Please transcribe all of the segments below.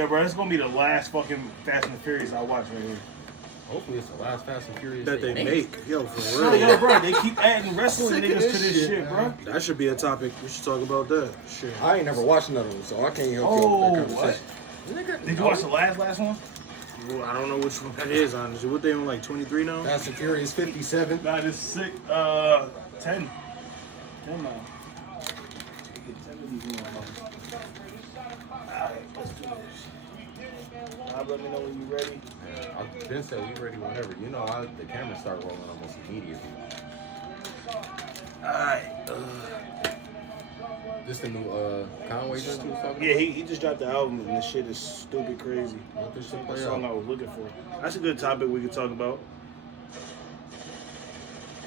Yeah, bro, it's gonna be the last fucking Fast and the Furious I watch right here. Hopefully it's the last Fast and Furious that they make. Yo, for No, real. yo, bro, they keep adding wrestling Sick of niggas this to this shit, shit, bro. That should be a topic. We should talk about that. Shit. I ain't never watched none of them, so I can't help you Oh, with that what? conversation. Did you watch the last one? Well, I don't know which one that is, honestly. What they on, like 23 now? Fast and Furious 57. Nah, this sick. 10. 10 now. We get 10 of these motherfuckers. Alright, let's do this. Let me know when you ready. Yeah, I've been said we ready whenever. You know, the camera start rolling almost immediately. Alright. This the new Conway joint you was talking Yeah, about? he just dropped the album and this shit is stupid crazy. Let this shit The play song I out. was looking for. That's a good topic we could talk about.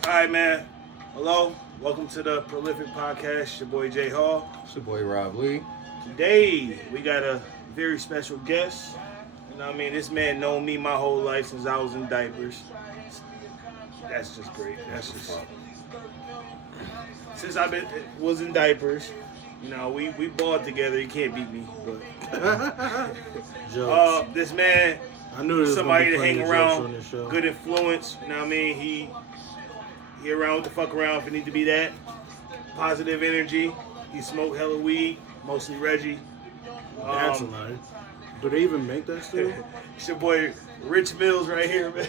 Alright, man. Hello. Welcome to the Prolific Podcast. Your boy Jay Hall. It's your boy Rob Lee. Today, we got a very special guest. You know what I mean? This man known me my whole life since I was in diapers. That's just great. That's just... Since was in diapers, you know, we balled together. You can't beat me, but... Jokes. This man, I knew there was somebody gonna to be hang plenty of jokes on around, this show. good influence. You know what I mean? He around with the fuck around if it need to be that. Positive energy. He smoked hella weed, mostly Reggie. That's a lie. Do they even make that still? It's your boy Rich Millz right here, man.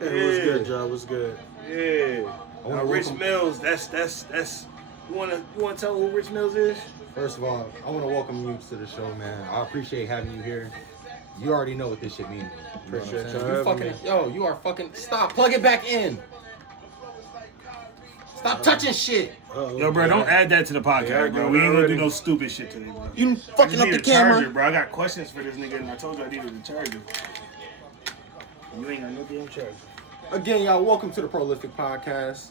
Hey, what's good, John? What's good? Yeah. Now, Rich welcome- Millz, that's. You wanna tell who Rich Millz is? First of all, I want to welcome you to the show, man. I appreciate having you here. You already know what this shit means. You know what I'm Appreciate saying? y'all You having fucking, you are fucking, stop, plug it back in. Stop touching shit. Uh-oh. Yo, bro, don't add that to the podcast, Yeah, bro. I We ain't gonna already- do no stupid shit today, bro. You I fucking just up need the a charger, camera. bro. I got questions for this nigga, and I told you I needed a charger. You ain't got no damn charger. Again, y'all, welcome to the Prolific Podcast.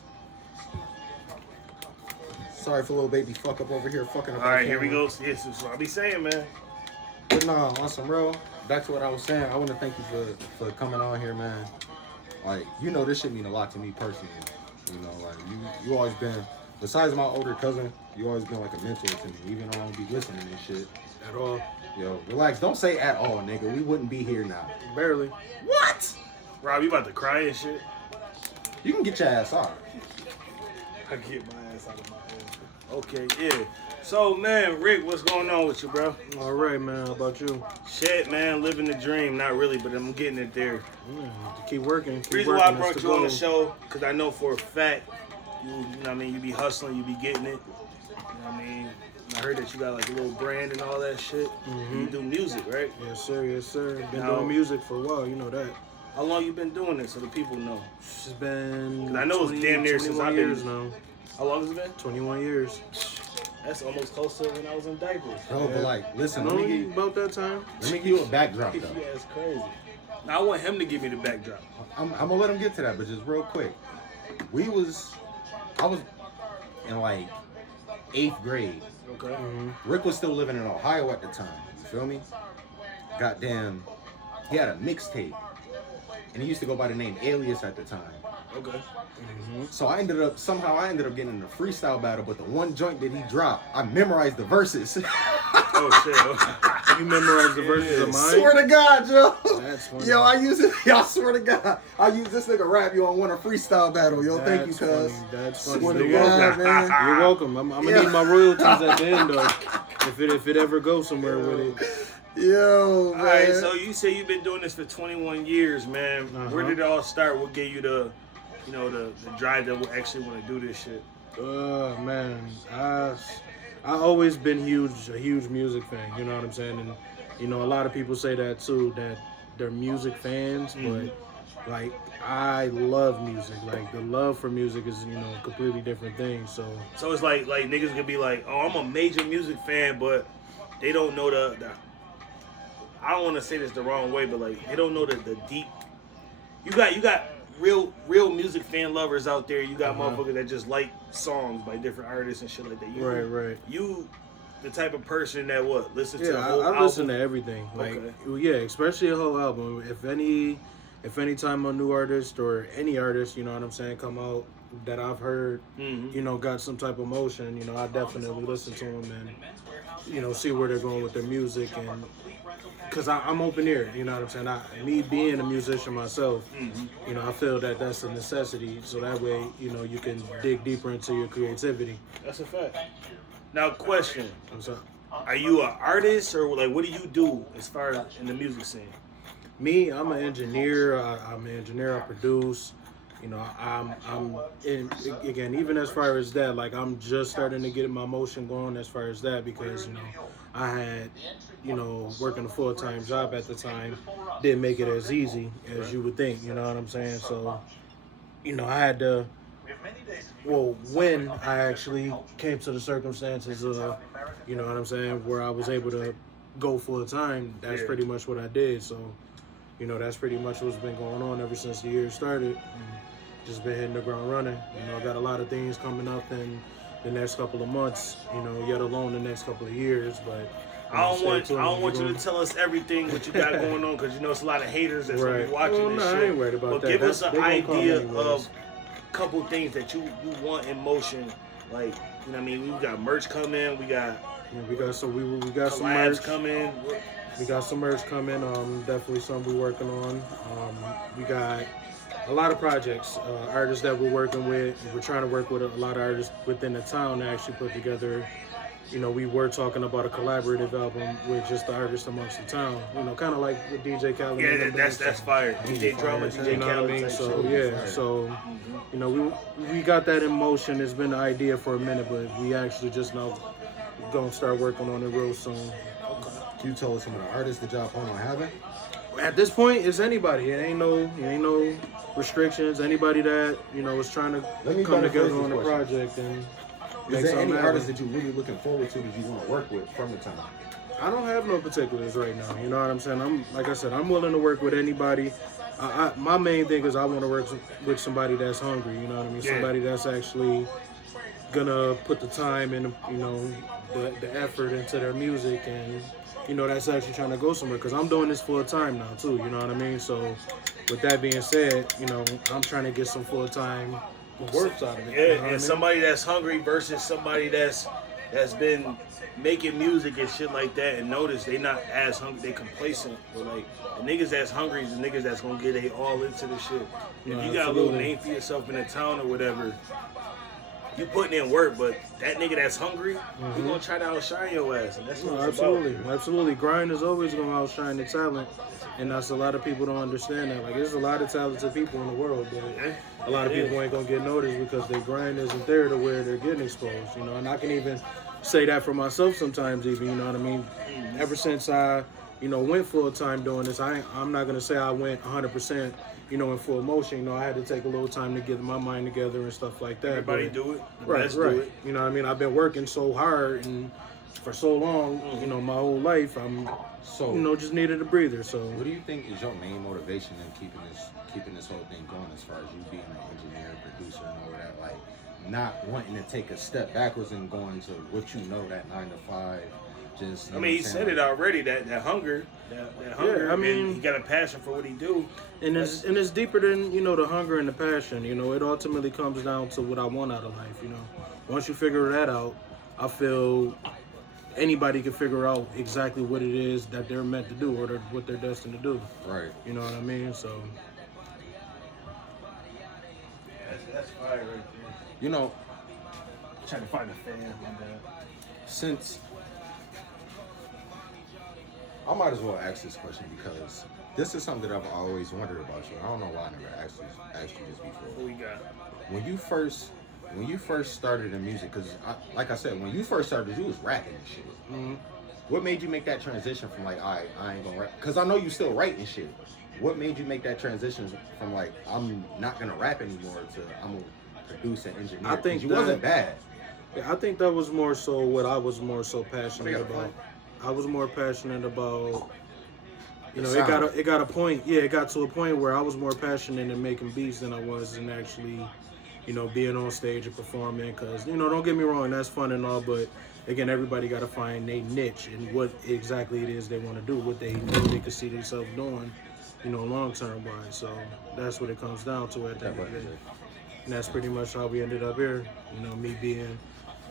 Sorry for little baby fuck up over here fucking up. All right, the here we camera. go. Yes, that's what I be saying, man. But nah, on some real, back to what I was saying. I want to thank you for coming on here, man. Like, you know, this shit mean a lot to me personally. You know, like you always been, besides my older cousin, you always been like a mentor to me, even though I don't be listening and shit. At all. Yo, relax. Don't say at all, nigga. We wouldn't be here now. Barely. What? Rob, you about to cry and shit? You can get your ass off. I get my ass out of my head. Okay, yeah. So, man, Rick, what's going on with you, bro? All right, man. How about you? Shit, man, living the dream. Not really, but I'm getting it there. Keep working. Keep Reason working. why I That's brought the you on the goal. show, because I know for a fact, you know what I mean, you be hustling, you be getting it. You know what I mean? I heard that you got like a little brand and all that shit. You do music, right? Yes, sir. Yes, sir. Been Now- doing music for a while. You know that. How long you been doing it so the people know? It's been. 'Cause I know it's damn near since 21 I've been- years now. How long has it been? 21 years. That's almost close to when I was in diapers. Bro, but like, listen, No, let me about that time. give you a backdrop Yeah, though. it's crazy. Now I want him to give me the backdrop. I'm gonna let him get to that, but just real quick. I was in like 8th grade. Okay. Rick was still living in Ohio at the time. You feel me? Goddamn, he had a mixtape, and he used to go by the name Alias at the time. Okay. So I ended up getting in a freestyle battle, but the one joint that he dropped, I memorized the verses. Oh shit. You memorized the verses of mine? Swear to God, Joe. That's funny. Yo, I use it. Y'all swear to God, I use this nigga rap you on one a freestyle battle. Yo, thank you, That's cuz. funny. That's funny. Swear You're to God, welcome. man. You're welcome. I'm gonna need my royalties at the end though. If it ever goes somewhere with it. Yo, man. All right, so you say you've been doing this for 21 years, man. Where did it all start? What gave you the drive that will actually want to do this shit? Man, I always been a huge music fan. You know what I'm saying? And you know, a lot of people say that too, that they're music fans, but like I love music. Like the love for music is, you know, a completely different thing. So So it's like niggas can be like, oh, I'm a major music fan, but they don't know the I don't want to say this the wrong way, but like they don't know the deep. You got real music fan lovers out there. You got motherfuckers that just like songs by different artists and shit like that. right. You, the type of person that listen to the Yeah, whole I album. listen to everything. Like, yeah, especially a whole album. If any time a new artist or any artist, you know what I'm saying, come out that I've heard, you know, got some type of motion, you know, I definitely listen to them. And see where they're going with their music, and because I'm open ear, you know what I'm saying. Me being a musician myself, I feel that that's a necessity, so that way you can dig deeper into your creativity. That's a fact. Now, question: What's up? Are you an artist, or like what do you do as far as in the music scene? Me, I'm an engineer. I'm an engineer. I produce. Again, even as far as that, like I'm just starting to get my motion going as far as that because I had working a full-time job at the time didn't make it as easy as you would think. You know what I'm saying? So I had to. Well, when I actually came to the circumstances of, you know what I'm saying, where I was able to go full time, that's pretty much what I did. So, that's pretty much what's been going on ever since the year started. Just been hitting the ground running. I got a lot of things coming up in the next couple of months, yet alone the next couple of years. But I don't want you to tell us everything what you got going on because it's a lot of haters that's gonna be watching this shit. I ain't worried about that. Give us an idea of couple things that you want in motion, like what I mean. We got merch coming. We got some merch coming. We got some merch coming. Definitely something we're working on. We got a lot of projects, artists that we're working with. We're trying to work with a lot of artists within the town to actually put together. We were talking about a collaborative album with just the artists amongst the town. Kind of like with DJ Khaled. Yeah, that's fire. DJ Drama, DJ Khaled. So we got that in motion. It's been an idea for a minute, but we actually just now gonna start working on it real soon. Can you tell us some of the artists that y'all plan on having? At this point, it's anybody. It ain't no restrictions. Anybody that is trying to come together on a project and. Is there any artists that you're really looking forward to that you want to work with from the town? I don't have no particulars right now. You know what I'm saying? I'm willing to work with anybody. My main thing is I want to work with somebody that's hungry. You know what I mean? Yeah. Somebody that's actually gonna put the time and the effort into their music, and that's actually trying to go somewhere. Because I'm doing this full time now too. You know what I mean? So with that being said, I'm trying to get some full time works out of it. Yeah, and somebody that's hungry versus somebody that's been making music and shit like that, and notice they not as hungry, they complacent. But like the niggas that's hungry is the niggas that's gonna get they all into the shit. If you got a little name for yourself in the town or whatever, you putting in work, but that nigga that's hungry, he gonna try to outshine your ass, and that's what it's about. Absolutely. Grind is always gonna outshine the talent, and that's a lot of people don't understand that. Like, there's a lot of talented people in the world, but a lot of people ain't gonna get noticed because their grind isn't there to where they're getting exposed. And I can even say that for myself sometimes, even. You know what I mean? Ever since I, went full time doing this, I'm not gonna say I went 100%. In full motion, I had to take a little time to get my mind together and stuff like that. Everybody do it. Right. Do it. You know what I mean? I've been working so hard and for so long, my whole life, I'm just needed a breather. So what do you think is your main motivation in keeping this whole thing going, as far as you being an engineer, producer, and all that? Like, not wanting to take a step backwards and going to what that 9 to 5. Just, he said it already. That hunger, that hunger. Yeah, I mean, and he got a passion for what he do. And it's deeper than the hunger and the passion. It ultimately comes down to what I want out of life. Once you figure that out, I feel anybody can figure out exactly what it is that they're meant to do or what they're destined to do. Right. You know what I mean? So that's fire right there. Trying to find a fan. My bad. Since I might as well ask this question because this is something that I've always wondered about you. I don't know why I never asked you this before. What we got? When you first started in music, because like I said, when you first started, you was rapping and shit. Mm-hmm. What made you make that transition from like, all right, I ain't gonna rap? Because I know you still writing shit. What made you make that transition from like, I'm not gonna rap anymore to I'm gonna produce and engineer? I think you wasn't bad. Yeah, I think that was more so what I was more so passionate about. I was more passionate about, it got a point. Yeah, it got to a point where I was more passionate in making beats than I was in actually, being on stage and performing. Because, don't get me wrong, that's fun and all, but again, everybody got to find their niche and what exactly it is they want to do, what they know they can see themselves doing, long term wise. So that's what it comes down to at the end of the day. And that's pretty much how we ended up here. Me being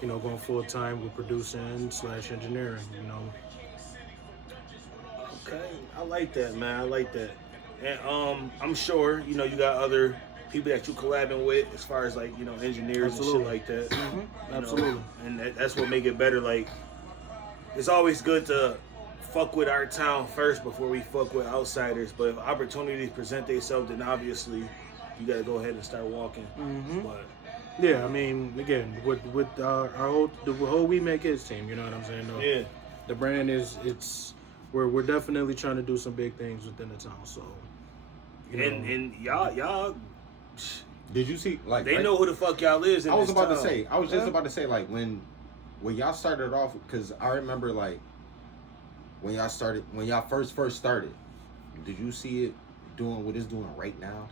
going full time with producing / engineering. Okay, I like that, man. I like that. And I'm sure you got other people that you collabing with as far as like engineers Absolutely. and shit like that. Absolutely. And that's what make it better. Like it's always good to fuck with our town first before we fuck with outsiders. But if opportunities present themselves, then obviously you gotta go ahead and start walking. But Yeah, I mean, again, with our whole We Make Hits team, you know what I'm saying? yeah. The brand we're definitely trying to do some big things within the town. So, And y'all, Did you see like they know who the fuck y'all is. In I was this about to town. say. I was just about to say like when y'all started off, because I remember like when y'all first started. Did you see it doing what it's doing right now?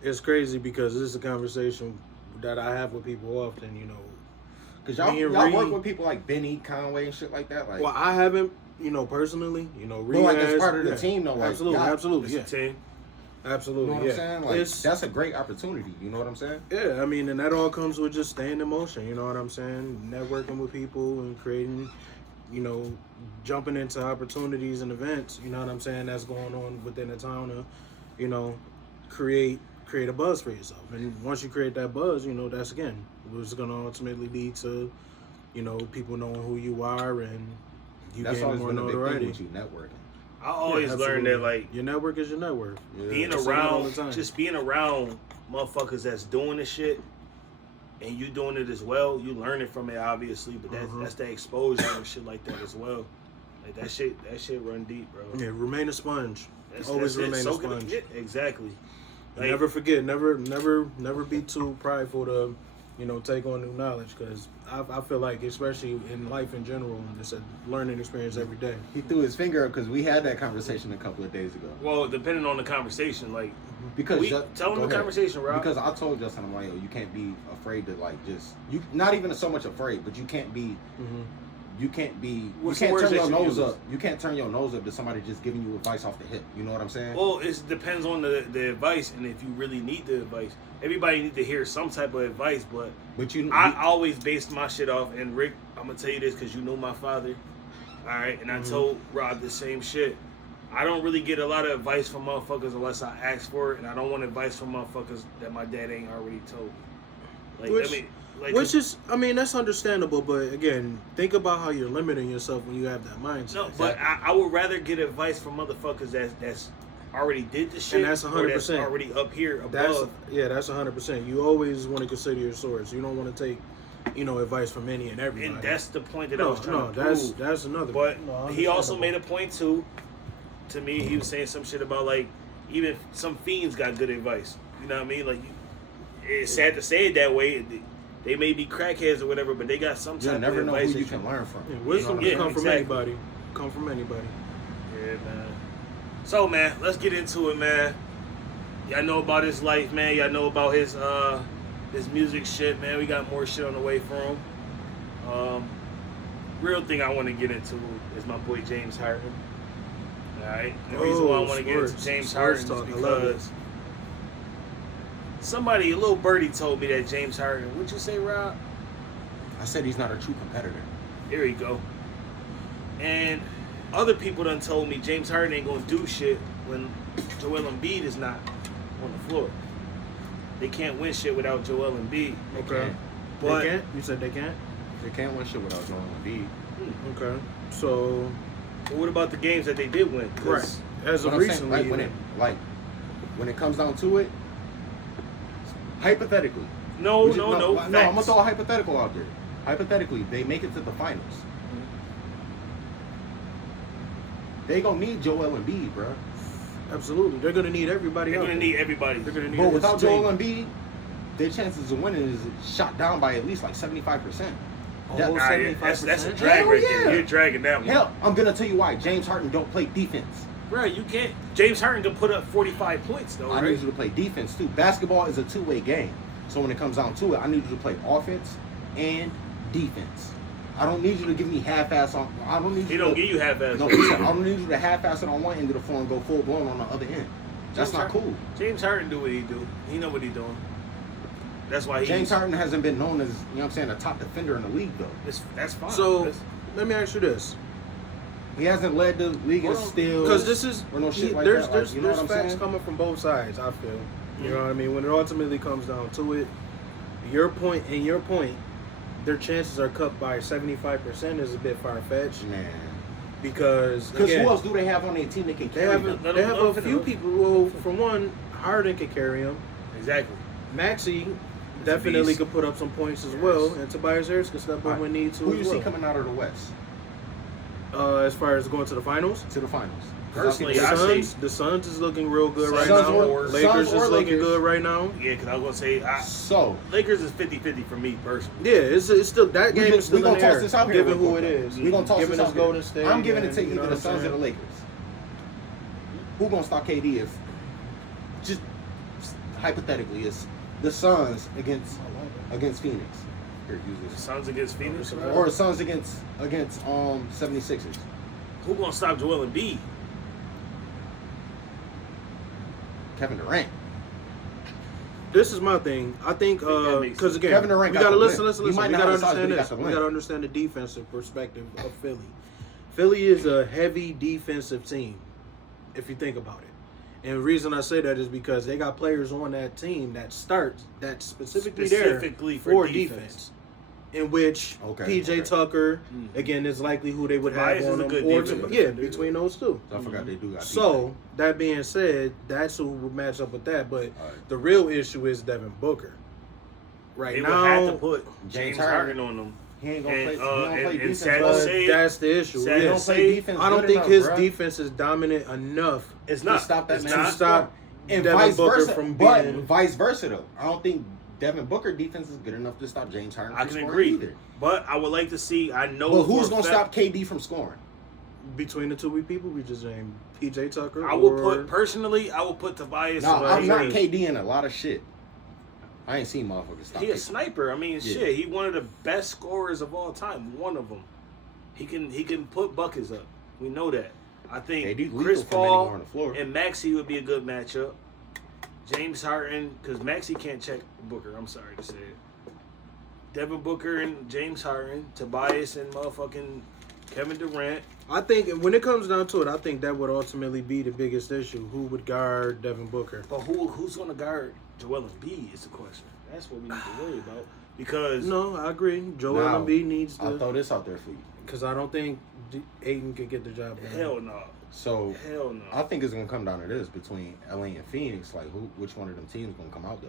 it's crazy because this is a conversation that I have with people often. Because y'all work with people like Benny Conway and shit like that. Like, Well, I haven't, personally, well, like as part of the team though. Like, absolutely, y'all- absolutely, It's yeah, a team. absolutely, You know what yeah. I'm saying? Like It's- that's a great opportunity. You know what I'm saying? Yeah, I mean, and that all comes with just staying in motion. You know what I'm saying? Networking with people and creating, jumping into opportunities and events. You know what I'm saying? That's going on within the town to, create a buzz for yourself. And once you create that buzz, that's again what's going to ultimately lead to, people knowing who you are and you That's getting always more been a big thing notoriety. with you networking. I always learned that like your network is your network. Yeah. being I say that all the around, time. just being around motherfuckers that's doing this shit, and you doing it as well. You learning from it, obviously, but that's the exposure and shit like that as well. Like that shit run deep, bro. Yeah, remain a sponge. That's Always it. remain a Soak it up. sponge. Yeah, exactly. And Like, never forget, never be too prideful to, take on new knowledge. Because I feel like, especially in life in general, it's a learning experience every day. He threw his finger up because we had that conversation a couple of days ago. well, depending on the conversation, like Because tell him go the ahead. conversation, Rob. Because I told Justin, I'm like, yo, you can't be afraid to like just you. Not even so much afraid, but you can't be. You can't be. What's you the can't words turn your that you nose use? up. You can't turn your nose up to somebody just giving you advice off the hip. You know what I'm saying? Well, it depends on the advice, and if you really need the advice. Everybody need to hear some type of advice, but I always based my shit off. And Rick, I'm gonna tell you this because you know my father, all right. And I told Rob the same shit. I don't really get a lot of advice from motherfuckers unless I ask for it, and I don't want advice from motherfuckers that my dad ain't already told. Like, Which is, I mean, that's understandable. But again, think about how you're limiting yourself when you have that mindset. no, but I would rather get advice from motherfuckers that's already did the shit, And that's or 100%. that's already up here That's above. that's 100%. You always want to consider your source. You don't want to take, advice from any and everybody. And that's the point that I was trying to that's prove. that's another. But no, he also understandable. made a point too. To me, he was saying some shit about like even some fiends got good advice. You know what I mean? Like it's sad to say it that way. They may be crackheads or whatever, but they got some type You'll of never know advice who you that can learn from. Yeah, wisdom Yeah, can come from exactly. anybody. Come from anybody. Yeah, man. So man, let's get into it, man. Y'all know about his life, man. Y'all know about his music shit, man. We got more shit on the way for him. Real thing I want to get into is my boy James Harden. Alright? The reason why I want to get into sports. James Sports Harden is talk. I love it. because somebody, a little birdie told me that James Harden, what'd you say, Rob? I said he's not a true competitor. Here we go. And other people done told me James Harden ain't gonna do shit when Joel Embiid is not on the floor. They can't win shit without Joel Embiid. Okay. But They can't? You said they can't? They can't win shit without Joel Embiid. Okay. So, what about the games that they did win? 'Cause as of But I'm saying, recently, when it comes down to it, hypothetically. No, which is- no. I'm gonna Facts. throw a hypothetical out there. Hypothetically, they make it to the finals. They gonna need Joel Embiid, bro. absolutely. They're going to need everybody They're else. gonna need everybody. They're going to need But without this team. Joel Embiid, their chances of winning is shot down by at least like 75%. Almost Nah, yeah, that's a 75%. drag Hell right yeah. there. You're dragging that one. Hell, I'm gonna tell you why. James Harden don't play defense. Right, you can't. James Harden can put up 45 points though, I right? need you to play defense too. Basketball is a two-way game. So when it comes down to it, I need you to play offense and defense. I don't need you to give me half-ass on. I don't need He you don't to, give you half-ass. No, listen, I don't need you to half-ass it on one end of the floor and go full-blown on the other end. That's James not cool. James Harden do what he do. He know what he doing. That's why James Harden hasn't been known as, you know what I'm saying, a top defender in the league, though. That's fine. So, let me ask you this. He hasn't led the league in steals. Because this is, or no shit like there's that. Like, you know there's what I'm facts saying? coming from both sides, I feel. You know what I mean? When it ultimately comes down to it, your point, their chances are cut by 75% is a bit far-fetched. Man. Because who else do they have on their team that can carry them? They have a few people. Well, for one, Harden can carry him. Exactly. Maxey definitely beast. could put up some points as well, and Tobias Harris can step up when need to. Who you as well. see coming out of the West? As far as going to the finals? To the finals. Personally, The Suns is looking real good right Suns now. or- Lakers Suns or is looking Lakers. good right now. Yeah, because I was going to say, So, Lakers is 50-50 for me, personally. Yeah, it's still that game is still we gonna in the toss air, this out here given real who it quick, is. though. We gonna toss given this it's out here. Golden State. I'm giving it and, to you know either what the I'm Suns or saying? the Lakers. Who gonna stop KD if, just hypothetically, it's the Suns against Phoenix? Here, use this. Suns against Phoenix. Or the Suns against 76ers. Who going to stop Joel Embiid? Kevin Durant. This is my thing. I think that makes because again, Kevin Durant we got gotta the listen. win. He might We not gotta have the size, but understand he this. got the We win. gotta understand the defensive perspective of Philly. Philly is a heavy defensive team, if you think about it. And the reason I say that is because they got players on that team that starts that specifically for defense. In which Okay, PJ okay. Tucker, again, is likely who they would Tobias have is on a them. good Or defensive yeah, defender. between those two. I forgot they do got So, that being said, that's who would match up with that. But Alright. the real issue is Devin Booker. Right They would now, have to put James James Harden on them. He ain't gonna And, play. He don't play and defense. sad to well. say- that's the issue. Sad He to don't Yes. say- play defense. I don't good think enough, his bruh. defense is dominant enough It's to not. stop that It's man. to not. stop And Devin vice Booker versa, from but being. vice versa though. I don't think Devin Booker defense is good enough to stop James Harden. I from can scoring agree. either. But I would like to see, I know. But who's for a gonna fact- stop KD from scoring? Between the two people we just named, PJ Tucker. I would or- put, personally, I would put Tobias. No, over I'm not James. KD in a lot of shit. I ain't seen motherfuckers stop. He a KD. sniper. I mean, Yeah. shit. He one of the best scorers of all time. One of them. He can put buckets up. We know that. I think KD lethal Chris from anywhere on Paul the floor. and Maxey would be a good matchup. James Harden, because Maxey can't check Booker. I'm sorry to say it. Devin Booker and James Harden, Tobias and motherfucking Kevin Durant. I think when it comes down to it, I think that would ultimately be the biggest issue. Who would guard Devin Booker? But who's going to guard Joel Embiid is the question. That's what we need to worry about. Because No, I agree. Joel Now, Embiid needs I'll to, throw this out there for you. because I don't think Aiden could get the job done. hell no. So Hell no. I think it's gonna come down to this between LA and Phoenix. Like, which one of them teams gonna come out though?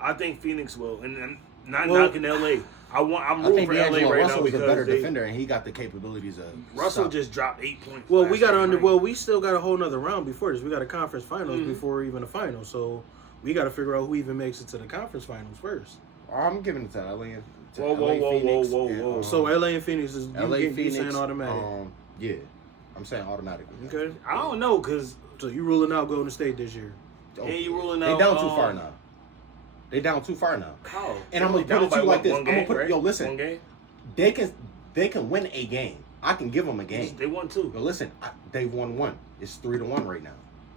I think Phoenix will, and not Well, knocking LA. I'm I rooting think for LA D'Angelo right Russell now is a better because defender, and he got the capabilities of Russell stop. just dropped 8 points. Well, last we got game, right? Well, we still got a whole nother round before this. We got a conference finals Mhm. before even the finals. So we got to figure out who even makes it to the conference finals first. I'm giving it to LA. To Whoa, whoa, LA, whoa, Phoenix, whoa, and, whoa. So LA and Phoenix is LA, you Phoenix, saying automatic. Yeah, I'm saying automatically. Okay. I don't know because So you ruling out Golden State this year? and you ruling They out. down too far now. They down too far now. How? And I'm They gonna only put it to down you by like this. one I'm gonna game, put right? yo listen. One game. They can win a game. I can give them a game. They won 2. But listen, they've won one. It's 3-1 right now.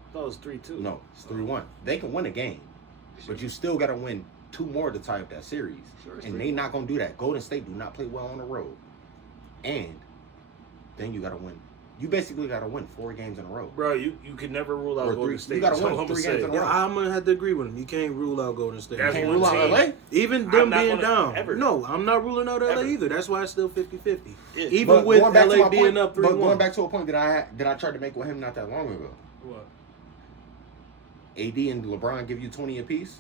I thought it was 3-2. No, it's 3-1. They can win a game, but you still got to win 2 more to tie up that series. Sure, it's And 3-1. they not gonna do that. Golden State do not play well on the road. And then you got to win. You basically got to win 4 games in a row. Bro, you could never rule out Or Golden three- State. you gotta That's win all I'm 3 gonna games in a say. row. Yeah, I'm gonna have to agree with him. You can't rule out Golden State. That's Can't one rule out team. LA. Even I'm them not being gonna down. ever. No, I'm not ruling out LA Ever. either. That's why it's still 50-50. Yeah. Even But with going back to LA my being point- up But going 3-1. back to a point that I tried to make with him not that long ago. What? AD and LeBron give you 20 apiece,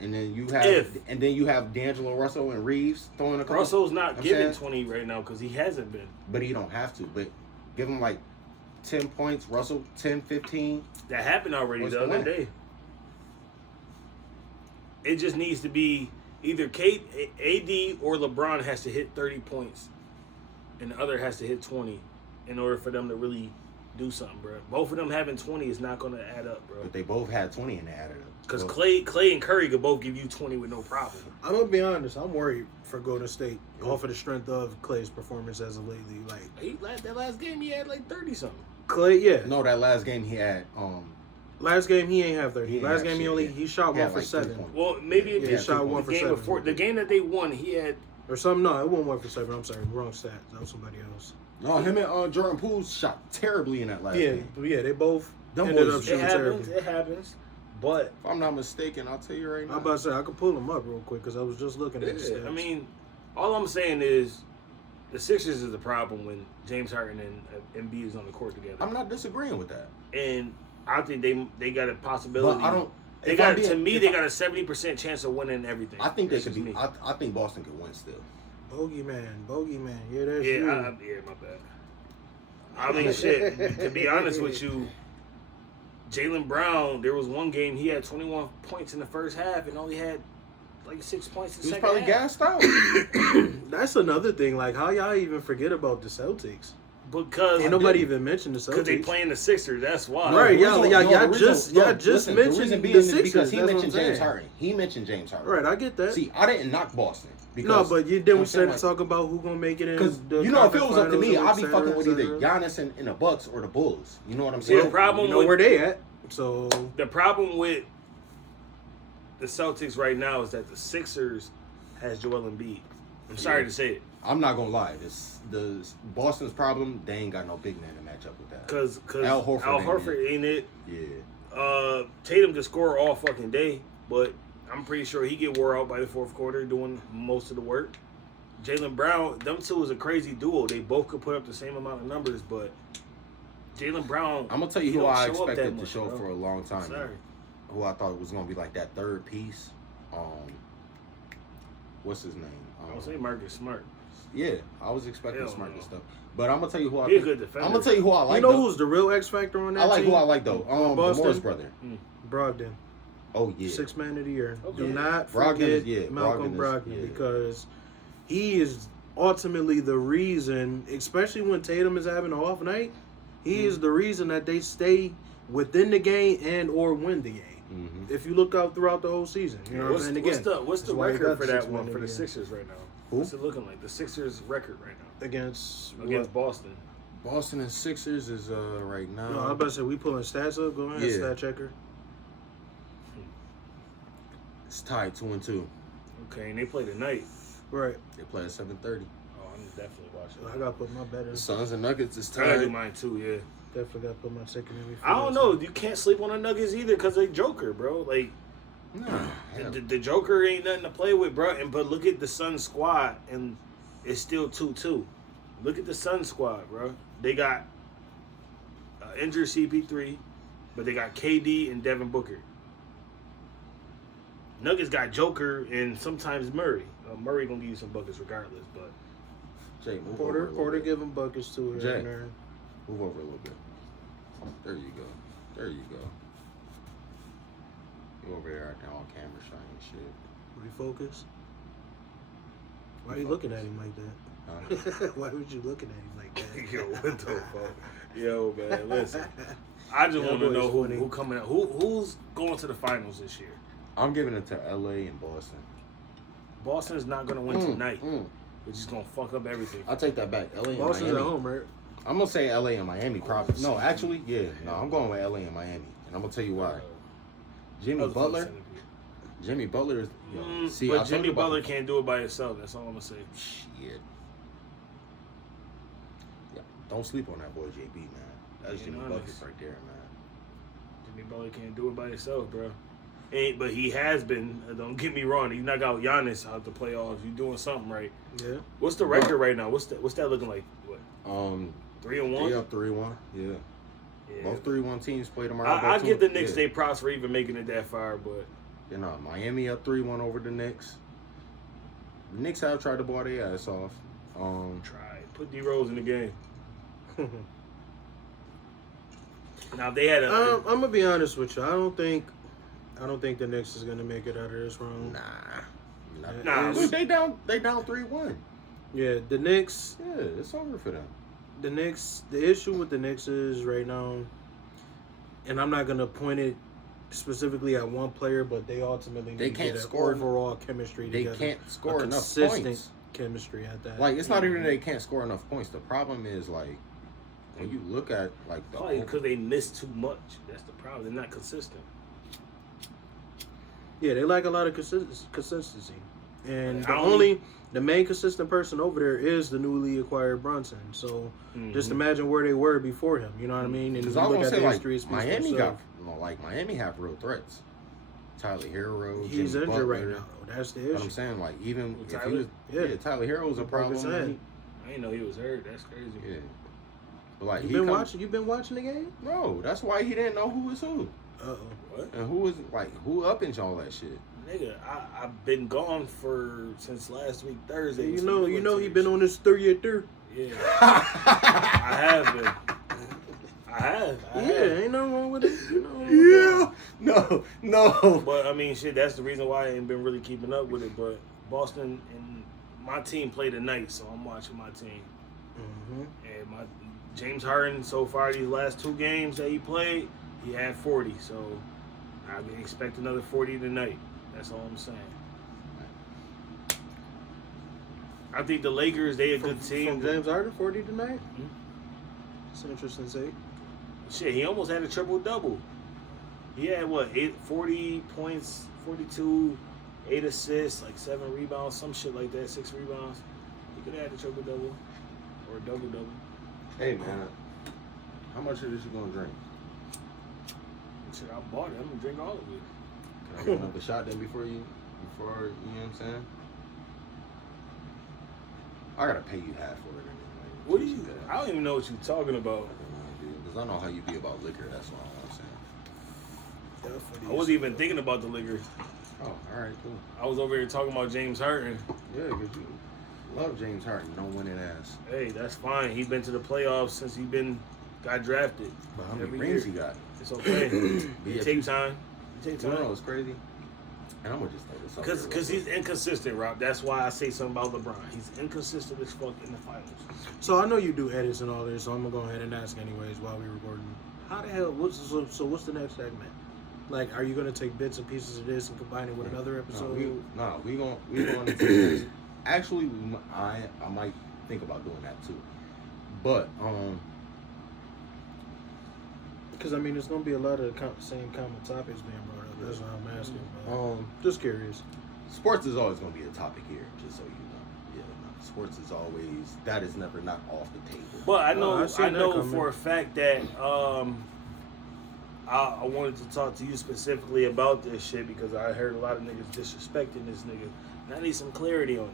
and then you have D'Angelo Russell and Reeves throwing a couple. Russell's not I'm giving saying? 20 right now because he hasn't been. But he don't have to. But give him like 10 points. Russell 10, 15. That happened already What's the the other win? day. It just needs to be either AD or LeBron has to hit 30 points, and the other has to hit 20 in order for them to really do something, bro. Both of them having 20 is not going to add up, bro. But they both had 20 and they added up. Because So, Clay and Curry could both give you 20 with no problem. I'm gonna be honest. I'm worried for Golden State off of the strength of Clay's performance as of lately. Like That last game he had like 30 something. Clay, yeah. No, that last game he had Last game he ain't have 30. He ain't Last have game shit, he shot He had one for like 3 7. points. Well, maybe if Yeah, he he shot one the for game 7. before the game that they won, he had. Or something. No, it wasn't 1 for 7. I'm sorry, wrong stat. That was somebody else. No, him and Jordan Poole shot terribly in that last Yeah, game. but yeah, they both Them ended boys- up It shooting happens. terribly. It happens. But If I'm not mistaken, I'll tell you right now. I'm about to say I could pull them up real quick because I was just looking at the Yeah, stats. I mean, all I'm saying is, the Sixers is the problem when James Harden and Embiid is on the court together. I'm not disagreeing with that. And I think they got a possibility. But I don't. They if got I'm being- to me. if They I- got a 70% chance of winning everything. I think they That's could just be. me. I think Boston could win still. Bogeyman. Yeah, that's Yeah, you. my bad. I mean, shit. To be honest with you, Jaylen Brown. There was one game he had 21 points in the first half and only had like 6 points in the He was second probably half. gassed out. That's another thing. Like, how y'all even forget about the Celtics? Because Ain't nobody even mentioned the Celtics. because they playing the Sixers. That's why. Right, The reason- y'all the just listen, mentioned the reason being the is Sixers, because he that's what mentioned I'm James saying. Harden. He mentioned James Harden. Right, I get that. See, I didn't knock Boston. No, Because, but you then we I'm saying, started like, talking about who gonna make it in. Because the you know, if it was up to conference me, finals, I'd be et cetera, fucking with et either cetera. Giannis in the Bucks or the Bulls. You know what I'm See, the saying? problem You know with where they at. So the problem with the Celtics right now is that the Sixers has Joel Embiid. I'm sorry to say it, I'm not gonna lie. The Boston's problem. They ain't got no big man to match up with that. because Al Horford ain't it. Yeah. Tatum can score all fucking day, but I'm pretty sure he get wore out by the fourth quarter doing most of the work. Jaylen Brown, them two is a crazy duo. They both could put up the same amount of numbers, but Jaylen Brown. I'm gonna tell you he who don't I show up that expected to much, show bro. for a long time. Sorry. Who I thought was gonna be like that third piece. What's his name? I would say Marcus Smart. Yeah, I was expecting Hell Smart no. and stuff. But I'm gonna tell you who I He a think. good defender. I'm gonna tell you who I like. you know though. who's the real X factor on that I like team? who I like though. The Boston? Morris brother. Brogdon. Oh yeah. 6th man of the year. Okay. Do not Brogdon forget is- yeah, Malcolm Brogdon Brogdon is- yeah. because he is ultimately the reason, especially when Tatum is having an off night, he is the reason that they stay within the game and or win the game. Mm-hmm. If you look out throughout the whole season, you know what I'm saying? Again, What's the that's why he record got for the that 6th one man for of the year. Sixers right now? Who? What's it looking like? The Sixers record right now against against what? Boston. Boston and Sixers is right now. No, I was about to say we pulling stats up. Go ahead, Yeah. stat checker. It's tied 2-2. Okay, and they play tonight. Right. They play at 7:30. Oh, I'm definitely watching. I gotta put my bet in. The Suns and Nuggets is I gotta do tied. mine too. Yeah. Definitely gotta put my second in. I don't know. You can't sleep on the Nuggets either because they Joker, bro. Like Nah, hell. the Joker ain't nothing to play with, bro. And but look at the Suns squad, and it's still 2-2. Look at the Suns squad, bro. They got injured CP3, but they got KD and Devin Booker. Nuggets got Joker and sometimes Murray. Murray gonna give you some buckets regardless, but Jay, move over a Porter little bit. giving buckets to her. Jay. in there. Move over a little bit. There you go. There you go. You over there acting all camera shy and shit. Refocus. Why are you looking at him like that? Huh? Why would you looking at him like that? yo, what the fuck? Yo, man, listen. I just Yeah, want to boy, know it's funny. who coming out. Who's going to the finals this year? I'm giving it to LA and Boston. Boston's not gonna win tonight. They're just gonna fuck up everything. I'll take that back. LA and Boston's at Miami. home, right? I'm gonna say LA and Miami probably. No, actually, yeah. No, I'm going with LA and Miami. And I'm gonna tell you why. Jimmy Other Butler. folks Jimmy Butler is. Yo, see, I but told Jimmy you about Butler the- can't do it by himself. That's all I'm gonna say. Shit. Yeah, don't sleep on that boy JB, man. That's Being Jimmy honest. Buckets right there, man. Jimmy Butler can't do it by himself, bro. But he has been. Don't get me wrong. He knocked out Giannis out the playoffs. You doing something right. Yeah. What's the record right now? What's that looking like? What? 3-1. They up 3-1. Yeah. Yeah. Both 3-1 teams play tomorrow. I both give the teams- Knicks yeah. their props for even making it that far, but You know, Miami up 3-1 over the Knicks. The Knicks have tried to ball their ass off. try put D Rose in the game. Now if they had a I'm gonna be honest with you. I don't think the Knicks is gonna make it out of this round. Nah. Look, they down 3-1. Yeah, the Knicks. Yeah, it's over for them. The Knicks. The issue with the Knicks is right now, and I'm not gonna point it specifically at one player, but they ultimately They need to can't get score. an overall chemistry They together. can't score A enough consistent points. chemistry at that. Like, it's not even that they can't score enough points. The problem is, like, when you look at like the Probably because they miss too much. That's the problem. They're not consistent. Yeah, they lack a lot of consistency. And I the main consistent person over there is the newly acquired Brunson. So just imagine where they were before him. You know what I mean? And because if I you was look gonna at say the like history, it speaks for Miami itself. Miami have real threats. Tyler Hero, He's Jimmy injured right Butler. now. That's the But issue. I'm saying like even With if Tyler? he was, Yeah. Tyler Hero was a Broke his problem. hand. I didn't know he was hurt. That's crazy. Yeah, but like You been watching the game? No, that's why he didn't know who was who What? and who up into all that shit. Nigga, I've been gone since last week Thursday. You know he been on this 3-3. Yeah, I have been. I have. Ain't nothing wrong with it. You know, No. But I mean, shit. That's the reason why I ain't been really keeping up with it. But Boston and my team play tonight, so I'm watching my team. And my James Harden so far these last 2 games that he played, he had 40. So I can expect another 40 tonight. That's all I'm saying. I think the Lakers, they a good team. From James Harden, 40 tonight. It's an interesting take. Shit, he almost had a triple-double. He had, 40 points, 42, 8 assists, like 7 rebounds, some shit like that, 6 rebounds. He could have had a triple-double or a double-double. Hey man, how much of this you gonna drink? Shit, I bought it. I'm going to drink all of it. Can I get another shot then before you know what I'm saying? I gotta pay you half for it anyway. What do you... I don't even know what you're talking about. Because I know how you be about liquor, that's all I'm saying. I wasn't even thinking about the liquor. Oh, alright, cool. I was over here talking about James Harden. Yeah, because you love James Harden, no winning ass. Hey, that's fine. He's been to the playoffs since got drafted. But how many Every rings year. he got? It's okay. It take time. It take You time. know, it's crazy. And I'm gonna just throw this out there Because real he's inconsistent, Rob. That's why I say something about LeBron. He's inconsistent as fuck in the finals. So I know you do edits and all this, so I'm gonna go ahead and ask anyways while we're recording. How the hell? What's the next segment? Like, are you gonna take bits and pieces of this and combine it with another episode? we going to take this. Actually, I might think about doing that too. But Because I mean, there's gonna be a lot of same common topics being brought up. That's what I'm asking. Man. Just curious. sports is always going to be a topic here, just so you know. Yeah, no, sports is always, that is never not off the table. But I know, I know coming. for a fact that I wanted to talk to you specifically about this shit because I heard a lot of niggas disrespecting this nigga. And I need some clarity on it.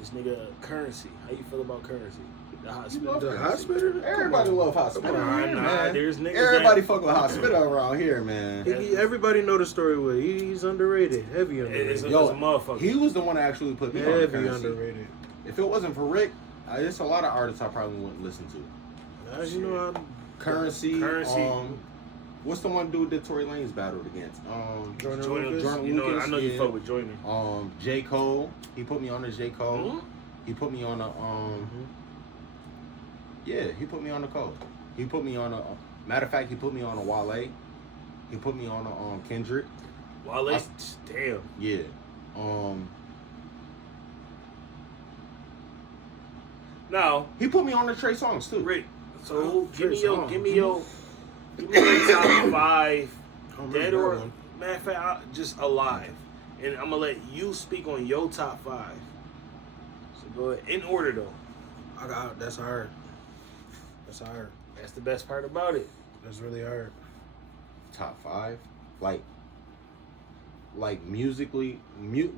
This nigga Currency. How you feel about Currency? The hospital. The hospital? Everybody love hospital. Nah, there's niggas. Everybody fuck with hospital around here, man. Everybody know the story with he's underrated, heavy underrated. It's a motherfucker. He was the one that actually put me on Heavy Currency. underrated. If it wasn't for Rick, there's a lot of artists I probably wouldn't listen to. You know, Currency. Currency. What's the one dude that Tory Lanez battled against? Jordan Lucas. Lucas. You know, Lucas, I know you yeah. fuck with Joyner. J. Cole. He put me on the J. Cole. Mm-hmm. He put me on a yeah, he put me on the Cole. He put me on a matter of fact, he put me on a Wale. He put me on a Kendrick. Wale, damn. Yeah. Now, He put me on the Trey Songs too. Rick, so give me Trey your top 5 don't dead remember or that one. matter of fact, just alive, and I'm gonna let you speak on your top 5. So go ahead in order though. That's hard. That's hard. That's the best part about it. That's really hard. Top 5, like musically,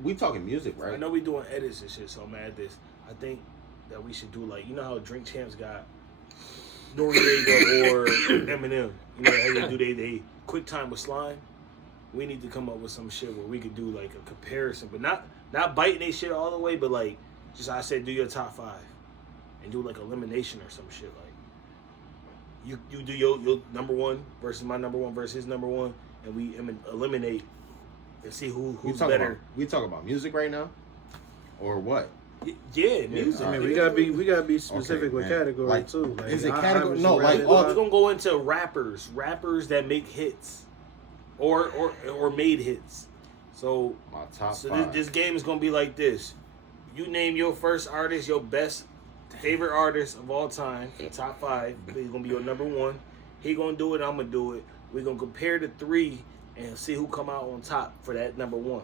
we talking music, right? I know we doing edits and shit, so I'm at this. I think that we should do like, you know how Drink Champs got Noriega or Eminem. You know how they do they quick time with slime. We need to come up with some shit where we could do like a comparison, but not biting they shit all the way, but like just I said do your top 5 and do like elimination or some shit like. You do your number 1 versus my number 1 versus his number 1, and we eliminate and see who's better. We talk about music right now, or what? Yeah, music. I mean, we gotta be specific with man. category Like, too. Like, is it I category? obviously No, like, rather- We're gonna go into rappers that make hits, or made hits. So My top so 5. this game is gonna be like this. You name your first artist, your best favorite artist of all time, top 5. He's gonna be your number 1. He gonna do it. I'm gonna do it. We're gonna compare the 3 and see who come out on top for that number 1.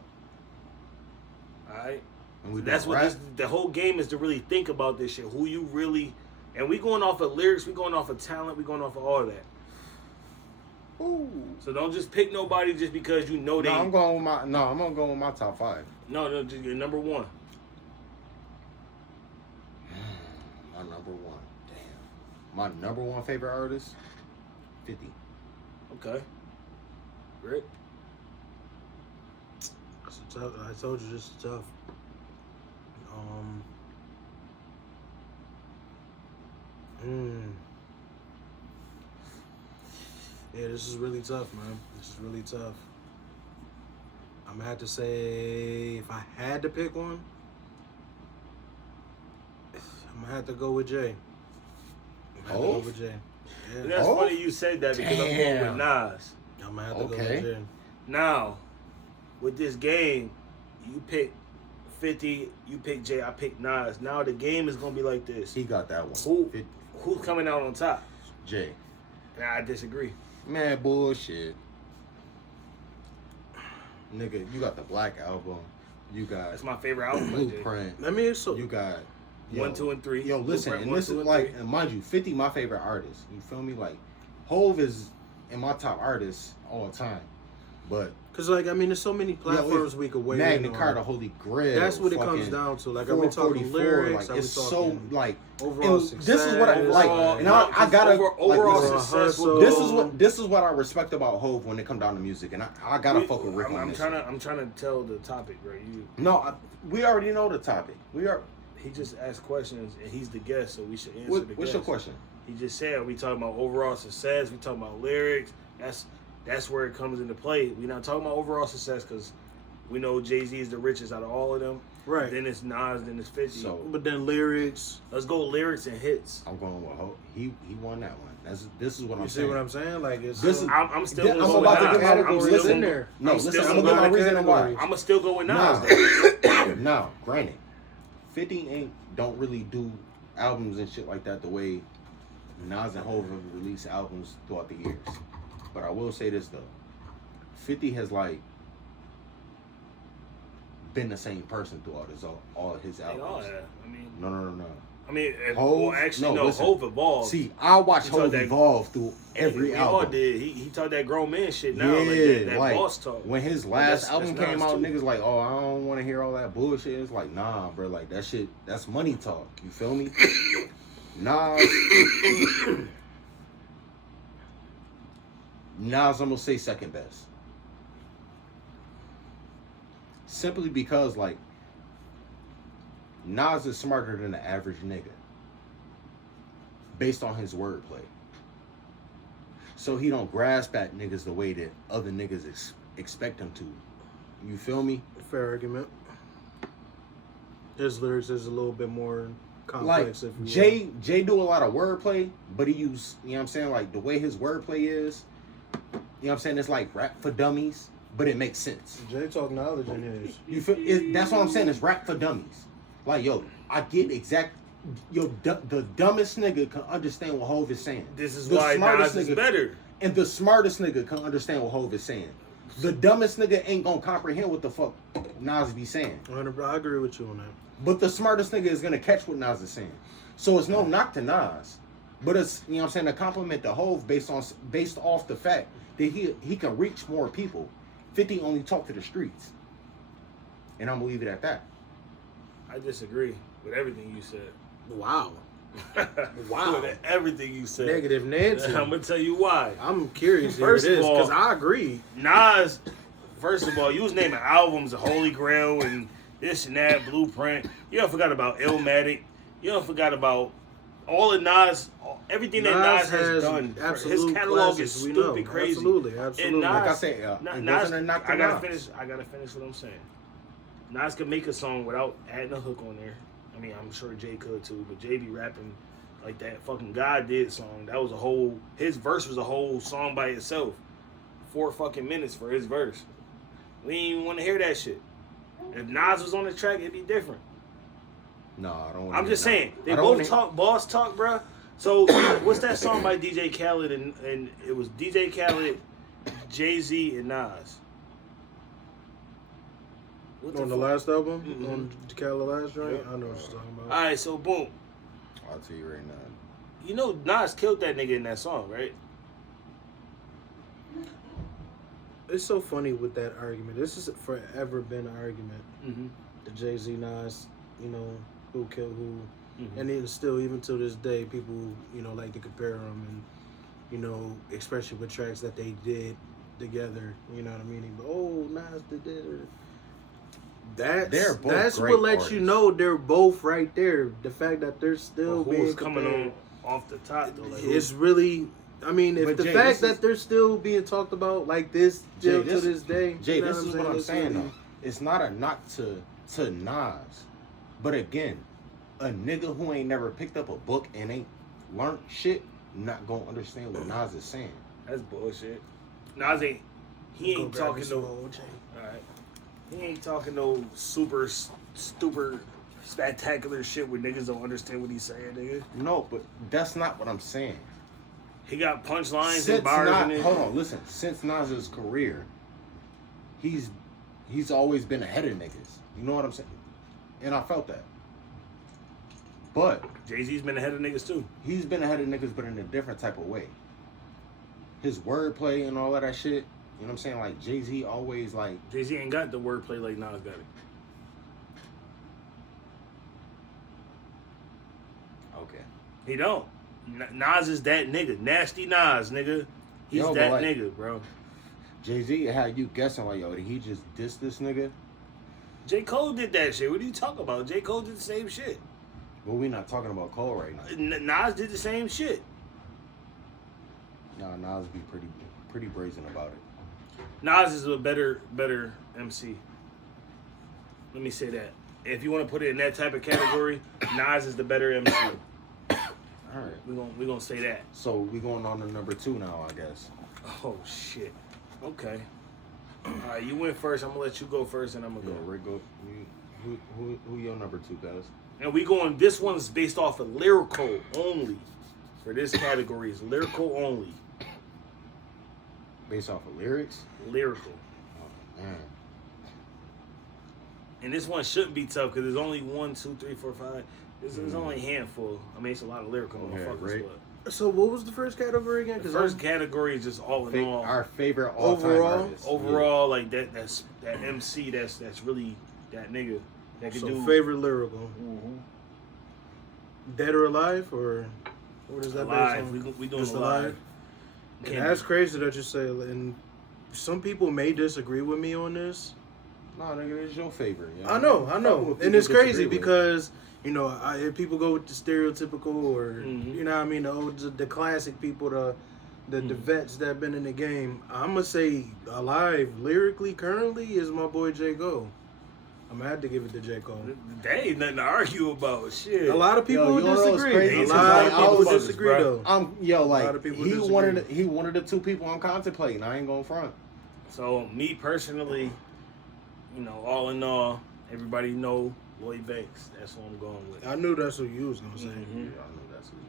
All right. And That's what the whole game is, to really think about this shit. Who you really, and we going off of lyrics. We going off of talent. We going off of all of that. Ooh. So don't just pick nobody just because you know they. I'm gonna go with my top 5. No, just your number 1. My number 1. Damn. My number 1 favorite artist, 50. Okay. Great. It's a tough. I told you this is tough. Yeah, this is really tough, man. This is really tough. I'm gonna have to say, if I had to pick one, I'm gonna have to go with Jay. I'm gonna have to go with Jay. Yeah. That's funny you said that because I'm going with Nas. I'm gonna have to go with Jay. Now, with this game, you pick 50, you pick Jay, I pick Nas. Now the game is gonna be like this. He got that one. Who's coming out on top? Jay. Nah, I disagree. Man, bullshit. Nigga, you got the Black Album. You got That's my favorite album. Blueprint. I mean, so You got 1, 2, and 3. Yo, listen, Blueprint, and 1, this 2, is and like, 3. and mind you, 50 my favorite artist. You feel me? Like, Hove is in my top artists all the time. But because, like, I mean, there's so many platforms we could weigh Magna in on. Carta, Holy Grail. That's what it comes down to. Like, are we talking lyrics? Like, it's so like overall and success? this is what I like, and I gotta successful. This is what I respect about Hove when it come down to music, and I gotta fuck with Rick on this. I'm trying to tell the topic, right? We already know the topic. He just asked questions, and he's the guest, so we should answer the guest. What's your question? He just said we talking about overall success. We talking about lyrics. That's where it comes into play. We not talking about overall success because we know Jay-Z is the richest out of all of them. Right. Then it's Nas. Then it's 50. So, but then lyrics. Let's go lyrics and hits. I'm going with Hove. He won that one. This is what I'm You saying. see what I'm saying? Like it's. I'm still. I'm going about with to Nas. get my categories listen, in there. No, I'm listen. still I'm gonna going get my with reason why. I'm gonna still go with Nas. Now, granted, 50 don't really do albums and shit like that the way Nas and Hov have released albums throughout the years. But I will say this though, 50 has like been the same person throughout all of his albums. I mean, No. I mean, Hov, listen. Hov evolved. See, I watch He Hov that- evolve through every we album. all did. He taught that grown man shit now. Yeah, that like boss talk. when his But last that's album came Nas out, too. niggas like, oh, I don't want to hear all that bullshit. It's like, nah, bro, like that shit, that's money talk. You feel me? Nas, I'm gonna say second best, simply because like Nas is smarter than the average nigga, based on his wordplay. So he don't grasp at niggas the way that other niggas expect him to. You feel me? Fair argument. His lyrics is a little bit more complex. Like if you will. Jay do a lot of wordplay, but he use, you know what I'm saying, like the way his wordplay is, you know what I'm saying, it's like rap for dummies, but it makes sense. Jay talk knowledge in his. You feel? That's what I'm saying. It's rap for dummies. Like yo, I get the dumbest nigga can understand what Hov is saying. This is the why smartest Nas is nigga, better. And the smartest nigga can understand what Hov is saying. The dumbest nigga ain't gonna comprehend what the fuck Nas be saying. I agree with you on that. But the smartest nigga is gonna catch what Nas is saying. So it's no knock to Nas, but it's, you know what I'm saying, a compliment to Hov based off the fact that he can reach more people. 50 only talk to the streets, and I'm gonna leave it at that. I disagree with everything you said. Wow. Wow. With everything you said. Negative Nancy. I'm gonna tell you why. I'm curious First if it of is all- because I agree. Nas, first of all, you was naming albums, the Holy Grail, and this and that, Blueprint. You don't forgot about Illmatic. You don't forgot about all of Nas, everything that Nas has done. His absolute catalog is classics, we stupid know. crazy. Absolutely. And Nas, Like I said, it Nas, wasn't a knock to I gotta Nas. finish what I'm saying. Nas could make a song without adding a hook on there. I mean, I'm sure Jay could too, but Jay be rapping like that fucking God Did song. That was his verse was a whole song by itself. 4 fucking minutes for his verse. We didn't even want to hear that shit. If Nas was on the track, it'd be different. No, I don't. I'm just saying they I don't both wanna- talk boss talk, bro. So what's that song by DJ Khaled and it was DJ Khaled, Jay-Z, and Nas. What On the fuck? last album, Mhm. on the Cali last joint, Yeah. I know what you're talking about. All right, so boom. I'll tell you right now. You know Nas killed that nigga in that song, right? It's so funny with that argument. This has forever been an argument. Mm-hmm. The Jay-Z Nas, you know, who killed who, Mm-hmm. and then still, even to this day, people, you know, like to compare them, and you know, especially with tracks that they did together. You know what I mean? But oh, Nas did this. Or They're both that's great what lets you artists. know they're both right there. The fact that they're still But being who's coming compared, on off the top though? Like, it's really. I mean, if But the Jay, fact this that they're still being talked about like this still Jay, to this day, Jay, you know this is what I'm It's saying really- though. It's not a knock to Nas, but again, a nigga who ain't never picked up a book and ain't learned shit not gonna understand what Nas is saying. that's bullshit. Nas ain't. He Go ain't grab talking me some no. OJ. Alright. He ain't talking no super stupid spectacular shit where niggas don't understand what he's saying, nigga. No, but that's not what I'm saying. He got punchlines and Since bars in it. Hold on, listen. Since Nas's career, he's always been ahead of niggas. You know what I'm saying? And I felt that. But Jay-Z's been ahead of niggas too. he's been ahead of niggas, but in a different type of way. His wordplay and all of that shit. You know what I'm saying? Like Jay-Z always like. Jay-Z ain't got the wordplay like Nas got it. Okay. He don't. Nas is that nigga. Nasty Nas, nigga. He's Yo, but that like- nigga, bro. Jay-Z had you guessing like, yo, did he just diss this nigga? J. Cole did that shit. What are you talking about? J. Cole did the same shit. But we not talking about Cole right now. Nas did the same shit. Nah, Nas be pretty brazen about it. Nas is a better MC. Let me say that. If you want to put it in that type of category, Nas is the better MC. All right. We gonna say that. So we going on to number 2 now, I guess. Oh shit. Okay. All right, you went first. I'm gonna let you go first, and I'm gonna Yo, go. Rick, go. Who your number 2, guys? And we going. This one's based off of lyrical only. For this category, is lyrical only. Based off of lyrics? Lyrical. Oh, man. And this one shouldn't be tough because there's only 1, 2, 3, 4, 5. There's only a handful. I mean, it's a lot of lyrical Okay, motherfuckers. right. So what was the first category again? But the first category is just all in all. Our favorite all-time Overall? artist. Overall, like that's that MC. That's really that nigga that can So do. favorite lyrical, Mhm. dead or alive, or what is that Alive. based on? We doing Just alive. And Can't that's be- crazy that you say. And some people may disagree with me on this. No, nigga, it's your favorite. Yo. I know, Fuck what and people it's crazy disagree with. because you know if people go with the stereotypical or Mhm. you know what I mean the classic people, the vets that been in the game. I'm gonna say alive lyrically currently is my boy J. Cole. I'm gonna have to give it to J. Cole. There ain't nothing to argue about. Shit. A lot of people Yo, you know what's disagree. crazy? A It's lot like of people motherfuckers, disagree bro. though. Yo, like lot of people he disagree. one of the 2 people I'm contemplating. I ain't going front. So me personally, you know, all in all, everybody know Lloyd Banks. That's what I'm going with. I knew that's what you was gonna say. Mhm. Yeah, I know that's what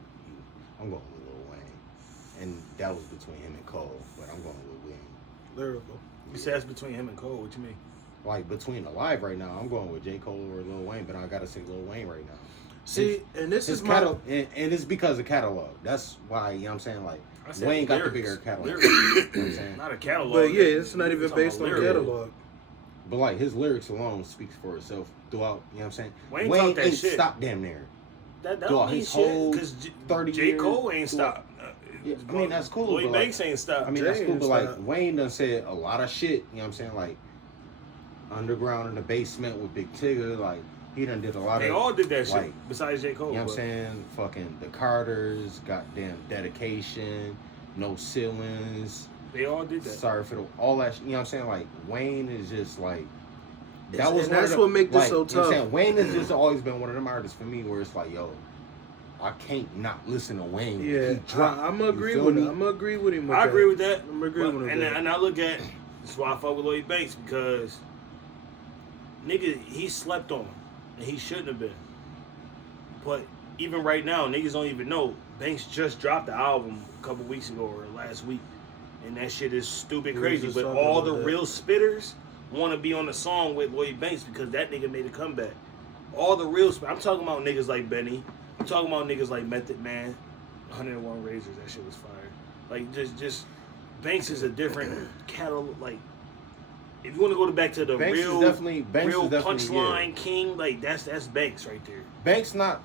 I'm going with Lil Wayne, and that was between him and Cole, but I'm going with Wayne. Lyrical. You said that's between him and Cole. What you mean? Like between alive right now, I'm going with J. Cole or Lil Wayne, but I gotta say Lil Wayne right now. See, and this His is my catalog, and it's because of catalog. That's why, you know what I'm saying? Like, I said Wayne got the lyrics. bigger catalog. Lyrics. You know what I'm saying? Not a catalog. but yeah, it's not We're even talking based on about lyrics. catalog. But like his lyrics alone speaks for itself throughout. You know what I'm saying? Wayne Wayne talk that ain't shit. stopped damn near. That Throughout don't mean his shit whole because 30 J. years, Cole ain't throughout- stopped. Yeah, I mean, that's cool, Lloyd but, like, Banks ain't stopped. I mean, that's cool, James, but like like- Wayne done said a lot of shit. You know what I'm saying? Like underground in the basement with Big Tigger. Like he done did a lot they of. all did that shit like, besides J. Cole. You know what I'm but- saying? Fucking the Carters, goddamn dedication, no ceilings. They all did that. Sorry for all that. You know what I'm saying? Like Wayne is just like And one of that's the- what make this like, so you know what I'm tough. saying? Wayne has just always been one of them artists for me where it's like, yo, I can't not listen to Wayne. Yeah, He dropped, I'm you gonna agree feel with me? him. I'm gonna agree with him. I agree with that. I'm gonna agree But- with him. and I look at that's why I fuck with Lloyd Banks because nigga he slept on and he shouldn't have been. But even right now, niggas don't even know. Banks just dropped the album a couple weeks ago or last week, and that shit is stupid crazy. But all the real spitters want to be on the song with Lloyd Banks because that nigga made a comeback. All the real I'm talking about niggas like Benny. I'm talking about niggas like Method Man, 101 Razors. That shit was fire. Like just Banks is a different catalog. Like if you want to go back to the Banks real punchline king, like that's Banks right there. Banks not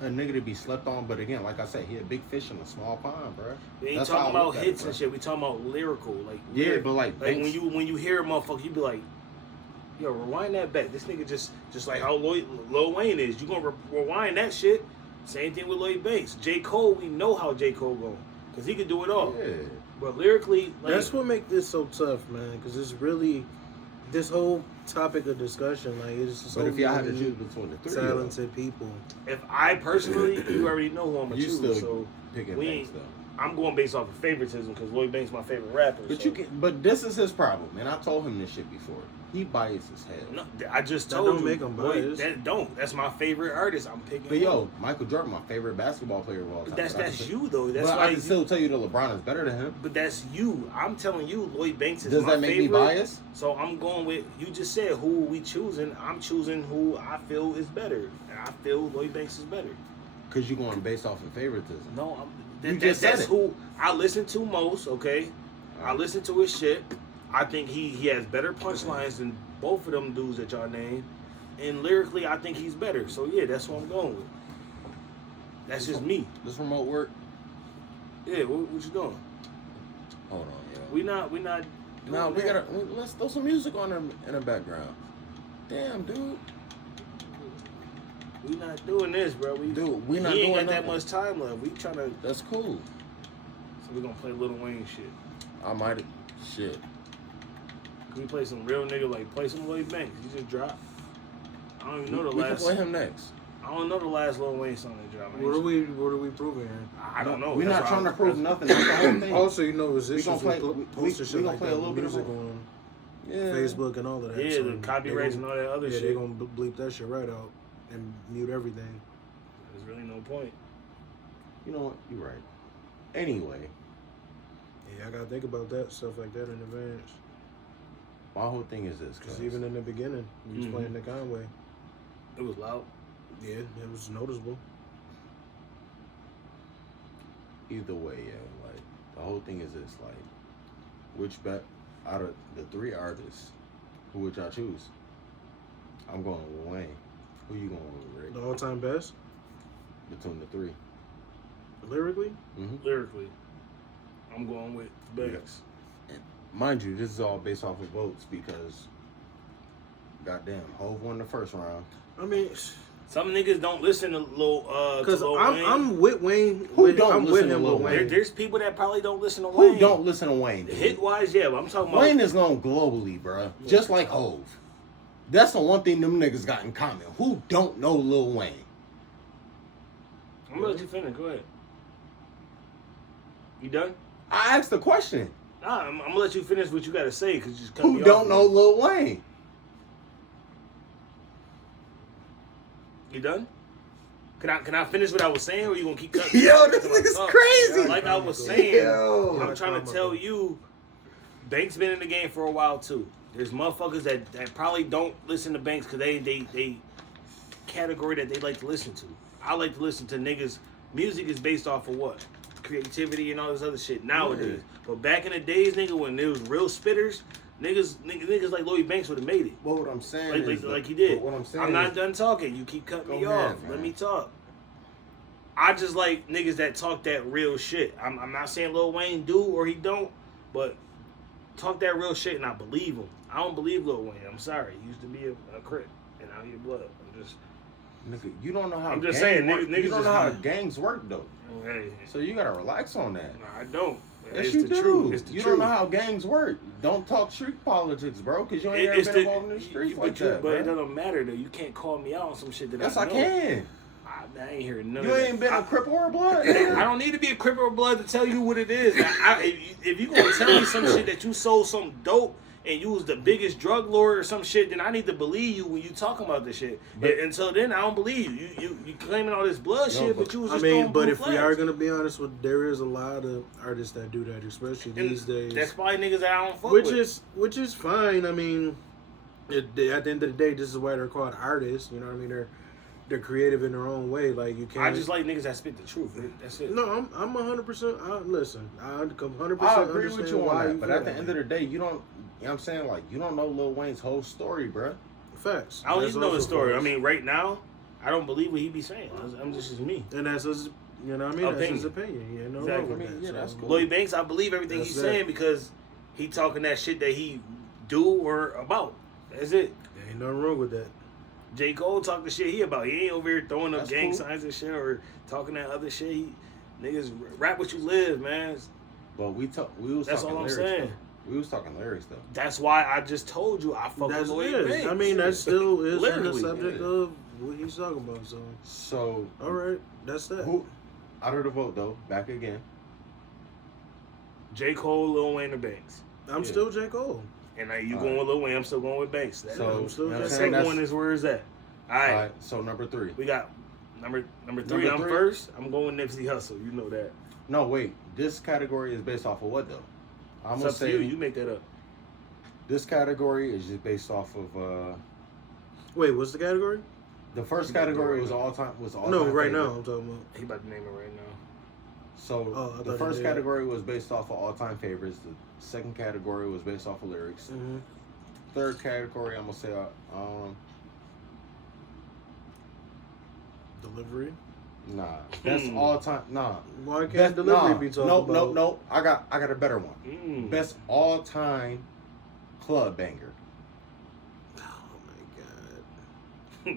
a nigga to be slept on, but again, like I said, he a big fish in a small pond, bro. We ain't talking about hits and shit. We talking about lyrical, like yeah, but like when you hear a motherfucker, you be like, yo, rewind that back. This nigga just like how Lil Wayne is. You gonna rewind that shit? Same thing with Lloyd Banks. J. Cole, we know how J. Cole go because he can do it all. Yeah. But lyrically, like, that's what makes this so tough, man. Because it's really this whole topic of discussion. Like it's so. But if y'all had to choose between the three, talented people. If I personally, you already know who I'm gonna choose. Still so picking Banks though. I'm going based off of favoritism because Lloyd Banks my favorite rapper. But so. but this is his problem, and I told him this shit before. He biased as hell. No, I just that told don't you. Make him biased. That don't. That's my favorite artist. I'm picking. But yo, Michael Jordan, my favorite basketball player of all time. That's you though. That's why I can still tell you that LeBron is better than him. But that's you. I'm telling you, Lloyd Banks is Does my that make favorite. me biased? So I'm going with you. Just said who we choosing. I'm choosing who I feel is better, and I feel Lloyd Banks is better. Cause you going based off of favoritism. No, that's who I listen to most. Okay, I listen to his shit. I think he has better punchlines than both of them dudes that y'all named, and lyrically, I think he's better. So yeah, that's what I'm going with. That's just me. This remote work? Yeah, what you doing? Hold on, yo. We not. No, let's throw some music on in the background. Damn, dude. We not doing this, bro. We not doing ain't got that much time left. We trying to. That's cool. So we gonna play Lil Wayne shit. I might. Shit. Can we play some real nigga like play some Lloyd Banks? He just dropped. I don't even know the we last. We can play him next. I don't know the last Lil Wayne song that dropped. What are we proving here? I don't know. We're not trying to prove nothing. That's the whole thing. Also, you know, resistance. We gonna play a little bit of on Facebook and all of that. Yeah, the copyrights and all that other shit. Yeah, they gonna bleep that shit right out and mute everything. There's really no point. You know what? You're right. Anyway. Yeah, I gotta think about that stuff like that in advance. My whole thing is this, because even in the beginning, we was playing the Conway. It was loud. Yeah, it was noticeable. Either way, yeah, like the whole thing is this, like, which out of the three artists, who would y'all choose? I'm going with Wayne. Who you going with, Rick? The all-time best between the three. Lyrically? Mm-hmm. Lyrically, I'm going with Banks. Yeah. Mind you, this is all based off of votes because, goddamn, Hov won the first round. I mean, some niggas don't listen to Lil because Wayne. I'm with Wayne. I'm with him with Wayne. There's people that probably don't listen to Wayne. Who don't listen to Wayne? Hit wise, yeah, but I'm talking about Wayne is known globally, bro. Just like Hov. That's the one thing them niggas got in common. Who don't know Lil Wayne? I'm gonna let you finish. Go ahead. You done? I asked the question. Nah, I'm gonna let you finish what you gotta say because you just cut me off. Who don't know Lil Wayne? You done? Can I finish what I was saying, or you gonna keep cutting? Yo, this nigga's crazy. Like I was saying, yo. I'm trying to tell you, Banks been in the game for a while too. There's motherfuckers that probably don't listen to Banks because they category that they like to listen to. I like to listen to niggas. Music is based off of what? Creativity and all this other shit nowadays. Yeah. But back in the days, nigga, when there was real spitters, niggas like Lloyd Banks would have made it. Well, what I'm saying like he did. What I'm saying I'm not done talking. You keep cutting me off. Man. Let me talk. I just like niggas that talk that real shit. I'm not saying Lil Wayne do or he don't, but talk that real shit and I believe him. I don't believe Lil Wayne. I'm sorry. He used to be a Crip and out here blood. I'm just. Nigga, you don't know how. I'm just saying, niggas you don't know how gangs work though. Hey. So you gotta relax on that. Nah, I don't. Yes, it's you the do. Truth. It's the you truth. don't know how gangs work. Don't talk street politics, bro, because you ain't ever been involved in the streets like that. But it doesn't matter though. You can't call me out on some shit that yes, I know. Yes, I can. I ain't hearing none you of that. You ain't been a Crip or a Blood? I don't need to be a Crip or a Blood to tell you what it is. If you gonna tell me some shit that you sold some dope, and you was the biggest drug lord or some shit, then I need to believe you when you talking about this shit. But- Until then, I don't believe you. You claiming all this blood shit, but you was I just mean, throwing but blue if we flags. are gonna be honest with, there is a lot of artists that do that, especially And these days. that's probably niggas that I don't fuck which with. which is fine. I mean, at the end of the day, this is why they're called artists. You know what I mean? They're creative in their own way. Like you can't. I just like niggas that spit the truth. That's it. No, I'm 100%. Listen, I 100%. I agree with understand you on why that, but feel at the that end way. of the day, you don't. You know what I'm saying? Like, you don't know Lil Wayne's whole story, bruh. Facts. I don't That's even know the also story. facts. I mean, right now, I don't believe what he be saying. I'm just me. And that's his. You know what I mean? That's his Opinion. opinion. Yeah, no Exactly. wrong with I mean, that. yeah, that's So, cool. Lloyd Banks, I believe everything That's he's it. saying because he talking that shit that he do or about. That's it. Ain't nothing wrong with that. J. Cole talk the shit he about. He ain't over here throwing up That's gang cool. signs and shit or talking that other shit. Niggas rap what you live, man. But we was That's talking all I'm lyrics, saying. though. We was talking lyrics though. That's why I just told you I fuck That's with Lloyd it. Banks. I mean, that still is on the Literally. subject Yeah. of what he's talking about. So, So all right, that's that. who out of the vote though? Back again. J. Cole, Lil Wayne, or Banks. I'm Yeah. still J. Cole. And now you All going right. with Lil Wayne, I'm still going with Banks. That, So I'm still you know what I'm the J. saying? second Cole. one is where is that? All All right. right. So number 3. We got number three. Number I'm 3? first. I'm going Nipsey Hussle. You know that. No, wait. This category is based off of what though? I'm It's gonna up to say you. You make that up. this category is just based off of Wait, what's the category? the first category was all time No, right favorite. now I'm talking about. He about to name it right now. So Oh, I the thought first you did. category was based off of all-time favorites. The second category was based off of lyrics. Mm-hmm. Third category, I'm gonna say Delivery. nah. Best all-time. Nah. Why can't Best, delivery nah. be talked No, about? no. I got a better one. Mm. Best all-time club banger. Oh my god.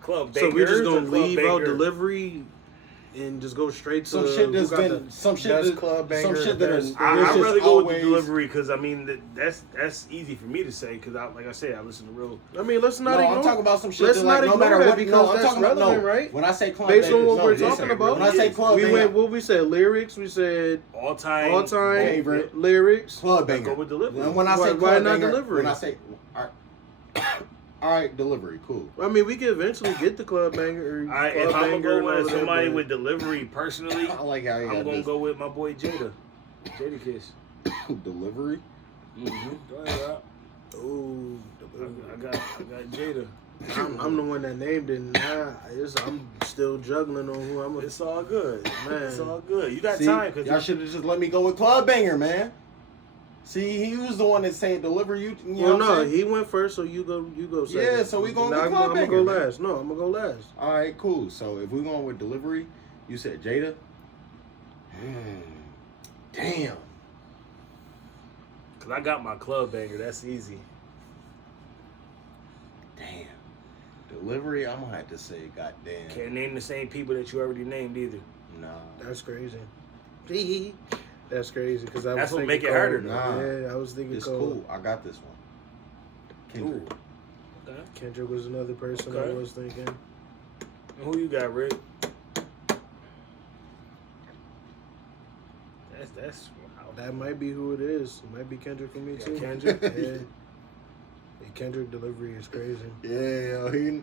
Club So we bangers just or gonna club leave out banger? delivery and just go straight to Some shit that's who got been the some shit best that, club banger, some shit that is. I'd it's just rather go with always- the delivery because I mean that's easy for me to say because like I said I listen to real. I mean, let's No, not I'm ignore. talking about some shit Let's that not like no ignore matter that what. because No, I'm that's talking about relevant, no. right? When I say club Based on bangers, what no, we're listen, talking about, When I say club we banger, went. What we said? Lyrics. We said All time favorite. lyrics. club Let's banger. go with delivery. And when I say Why club not banger, delivery? when I say all right, delivery, cool. I mean, we can eventually get the club banger. I, if I'm gonna go with somebody with delivery personally, I like how you I'm got gonna this. go with my boy Jada Kiss. Delivery. Mm-hmm. Go ahead, Rob. Oh, I got Jada. I'm the one that named it. I'm still juggling on who I'm. It's all good, Man. It's all good. You got See, time because y'all should have just let me go with club banger, man. See, he was the one that saying delivery. You know Well, what I'm no, saying? he went first, so you go second. Yeah, so we going with I'm club gonna banger, go man. last. No, I'm gonna go last. All right, cool. So if we're going with delivery, you said Jada. Damn. Cause I got my club banger. That's easy. Damn. Delivery, I'm gonna have to say, goddamn. Can't name the same people that you already named either. Nah. That's crazy. That's crazy because I was That's what thinking make it Cole. harder, though. Nah. Yeah, I was thinking It's Cole. cool. I got this one. Kendrick. Okay. Kendrick was another person Okay. I was thinking. And who you got, Rick? That's wow. That might be who it is. It might be Kendrick for me Yeah, too. Kendrick? Yeah. Yeah, Kendrick delivery is crazy. Yeah, he.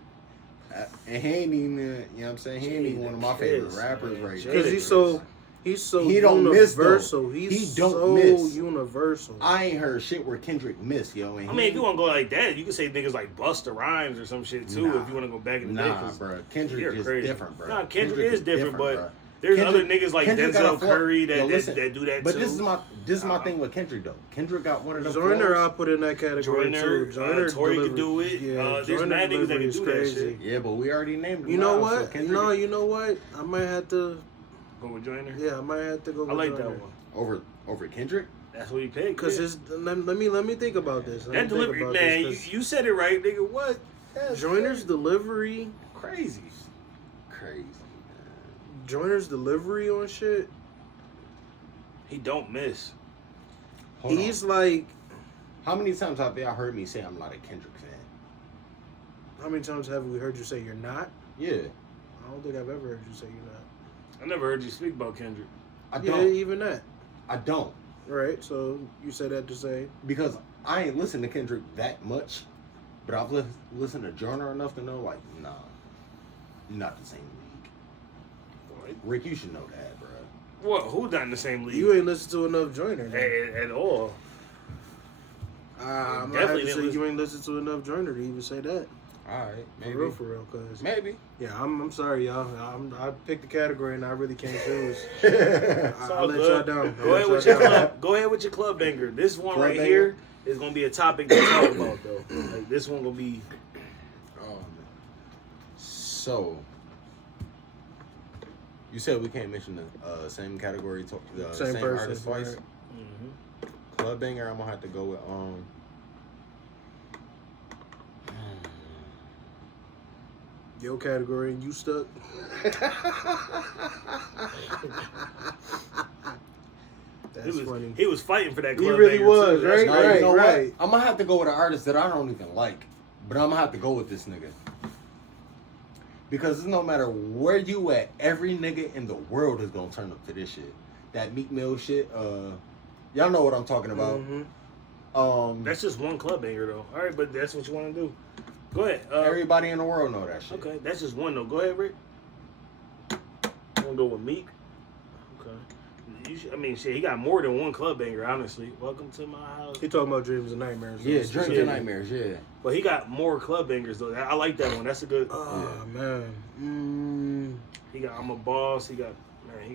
And he ain't even, you know what I'm saying? He ain't even one of my favorite Jada rappers Kiss, right man. now. Because he's so He don't miss, though. universal. He's He don't so miss. universal. I ain't heard shit where Kendrick missed, yo. And I mean, if you want to go like that, you can say niggas like Busta Rhymes or some shit too. Nah. If you want to go back in the day, Nah, 'cause bro. Kendrick you're is crazy. different, bro. Nah, Kendrick is different, but bro. there's Kendrick- other niggas like Kendrick got a Denzel flow. Curry Yo, listen, that do that But too. this is my thing with Kendrick though. Kendrick got one of them. Joyner, flows. I'll put in that category Joyner, too. Joyner Tory delivery- could do it. There's Joyner mad niggas that delivery can is do that crazy. shit. Yeah, but we already named them. You know now, so what? Kendrick No, you know what? I might have to. Go with Joyner. Yeah, I might have to go. I with like that Joyner. one. over Kendrick. That's what he picked. Cause yeah. his let me think about this. Let me That think delivery, about man. this, You said it right, nigga. What? 'cause That's Joyner's delivery, crazy. Crazy. Joyner's delivery on shit. He don't miss. Hold He's on. like, How many times have y'all heard me say I'm not a Kendrick fan? how many times have we heard you say you're not? Yeah, I don't think I've ever heard you say you're not. I never heard you speak about Kendrick. I Yeah, don't. even that. I don't. Right. So you said that to say. Because I ain't listened to Kendrick that much, but I've listened to Joyner enough to know, like, nah, you're not the same league. What? Rick, you should know that, bro. What? Who not in the same league? You ain't listened to enough Joyner. At all. I'm Definitely gonna have to didn't say listen. you ain't listened to enough Joyner to even say that. All right, maybe. For real, cause Maybe. yeah, I'm sorry, y'all. I picked the category and I really can't choose. It's I'll all let good. y'all down. Go ahead with your club. Go ahead with your club banger. This one Club right banger? here is gonna be a topic to talk about though. Like this one gonna be. So, you said we can't mention the same category, Same same person, artist twice. right. Club banger, I'm gonna have to go with Your category and you stuck. That's funny. He was fighting for that He club really banger, was, too. That's right? No, crazy. you know right. what? I'm gonna have to go with an artist that I don't even like, but I'm gonna have to go with this nigga because no matter where you at, every nigga in the world is gonna turn up to this shit. That Meek Mill shit. Y'all know what I'm talking about. That's just one club banger though. All right, but that's what you want to do. Go ahead. Everybody in the world know that shit. Okay, that's just one though. Go ahead, Rick. You want to go with Meek? Okay. I mean, shit, he got more than one club banger, honestly. Welcome to my house. He talking about Dreams and Nightmares. Yeah, Dreams Yeah. and Nightmares. Yeah. But he got more club bangers though. I like that one. That's a good. Oh man. He got I'm a Boss. He got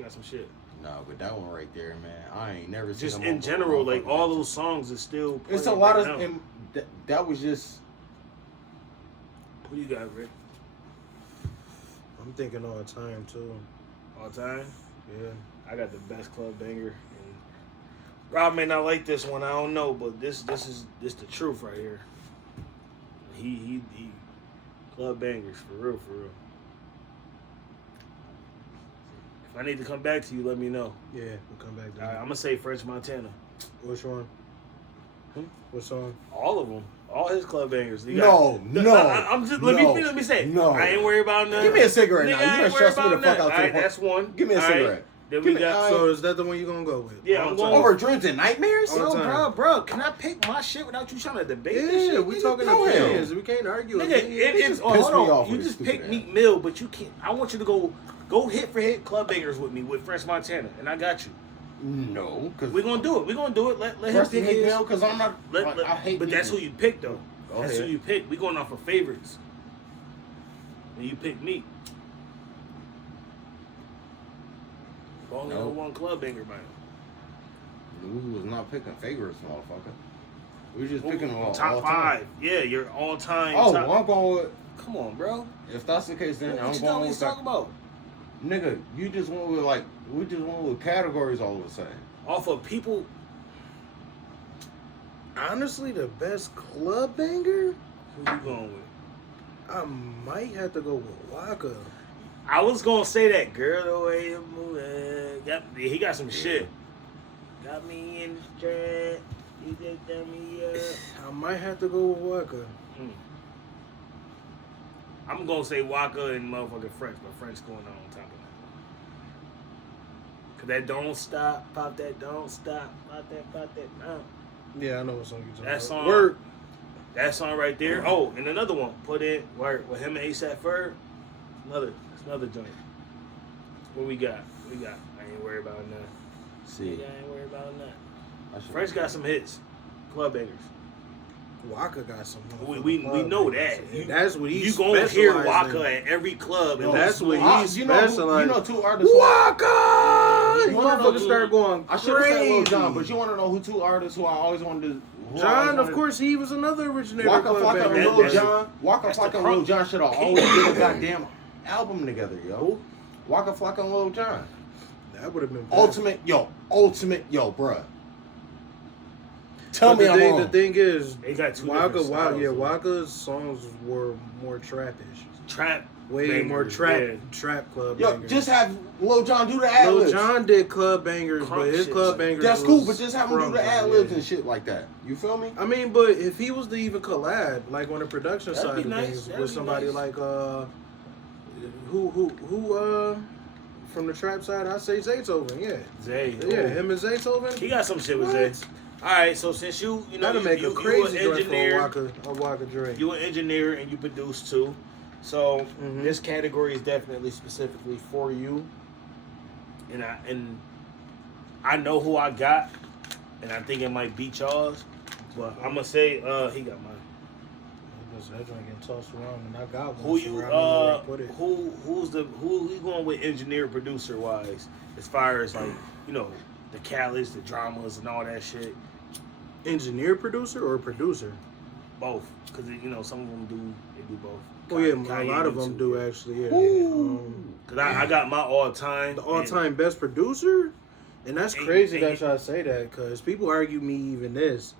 some shit. No, but that one right there, man, I ain't never seen Just him in on general, like fucking all that. those songs is still. It's a playing lot right of now. and that was just. Who you got, Rick? I'm thinking all time too. All time. Yeah. I got the best club banger. And Rob may not like this one. I don't know, but this is the truth right here. He club bangers for real, for real. If I need to come back to you, let me know. Yeah, we'll come back to All right, that. I'm gonna say French Montana. Which one? What song? All of them. All his club bangers. You No, no. I'm just let me say. No. I ain't worried about nothing. Give me a cigarette Nigga, now. I You ain't done worried stressed me the about fuck nothing. out to All the right, point. that's one. Give me a All right. cigarette. Then Give we me- got. all So is that the one you gonna go with? Yeah, All I'm time? going Over Dreams and Nightmares? All Yo, time. bro, can I pick my shit without you trying to debate this Yeah, shit? we nigga? talking go ahead. opinions. We can't argue. Nigga, opinions. it's just hold pissed me on. off You with just this picked stupid Meek ass. Mill, but you can't. I want you to go hit for hit club bangers with me with French Montana, and I got you. No, because We're gonna do it. We're gonna do it. Let him First pick Meek his. Mill, because I'm not. I hate but Meek that's who Mill. you pick though. Go That's ahead. who you pick. We going off of favorites. And you pick Meek. Only Nope. one club banger, man. We was not picking favorites, motherfucker. We was just picking all top all five. time. Yeah, your all time. Oh, top. well, I'm going with. Come on, bro. If that's the case, then What I'm you going always with talking that. about? Nigga, you just went with we just went with categories all of a sudden. Off of people. Honestly, the best club banger, Who you going with? I might have to go with Waka. I was gonna say that girl the way you move. He got some shit. Got me in the strap. You just got me up. I might have to go with Waka. I'm gonna say Waka and motherfucking French, but French going on top of that. Cause that don't stop, pop that don't stop, pop that now. Yeah, I know what song you're talking That about. song. Work. That song right there. Oh, and another one. Put it where with him and ASAP Ferg. Another joint. What we got? I ain't worried about nothing. See, I ain't worried about nothing. I French got some hits, club bangers. Waka got some. We know that. That's what You he's gonna hear specialized Waka in. at every club. No, and that's what he's you know specialized. two artists. Waka! You You wanna know motherfuckers who- start going I should have said Lil crazy. Jon, but you want to know who two artists who I always wanted to. John, of course, he was another originator. Waka club Flocka and banger. Lil Jon. Waka that's the Flocka and crunk. Lil Jon should have always did a goddamn album together, yo. Waka Flocka and Lil Jon. That would have been bad. Ultimate, yo, bruh. Tell But me the I'm thing, wrong. The thing is, They got two Waka, different styles, though. Waka's songs were more trappish. Trap. Way bangers, more yeah. trap club Yo, bangers. just have Lil Jon do the ad Lil libs. Jon did club bangers, Crunk but his shit. club bangers That's was cool, but just have him do crunk, the ad libs yeah. and shit like that. You feel me? I mean, but if he was to even collab, like on the production That'd side be of nice. things, That'd with be somebody nice. like who from the trap side, I say Zaytoven. Yeah. Zay. Yeah, Ooh. him and Zaytoven. He got some shit with What? Zay. All right, so since you know, That'll make a you crazy an joint engineer, for a Waka Dre. you an engineer and you produce too. So Mhm. this category is definitely specifically for you. And I know who I got, and I think it might beat y'all's. But I'm gonna say he got mine. That joint getting tossed around, and I got one. Who you so I don't know where to put it. who we going with engineer producer wise as far as like, you know, the Khaled's, the dramas and all that shit. Engineer producer or producer? Both, because you know some of them do both. Oh yeah, Kanye a lot of them too. do actually. Yeah. Cause I got my all time The all-time best producer, and that's And- crazy and- that y'all say that, because people argue me even this,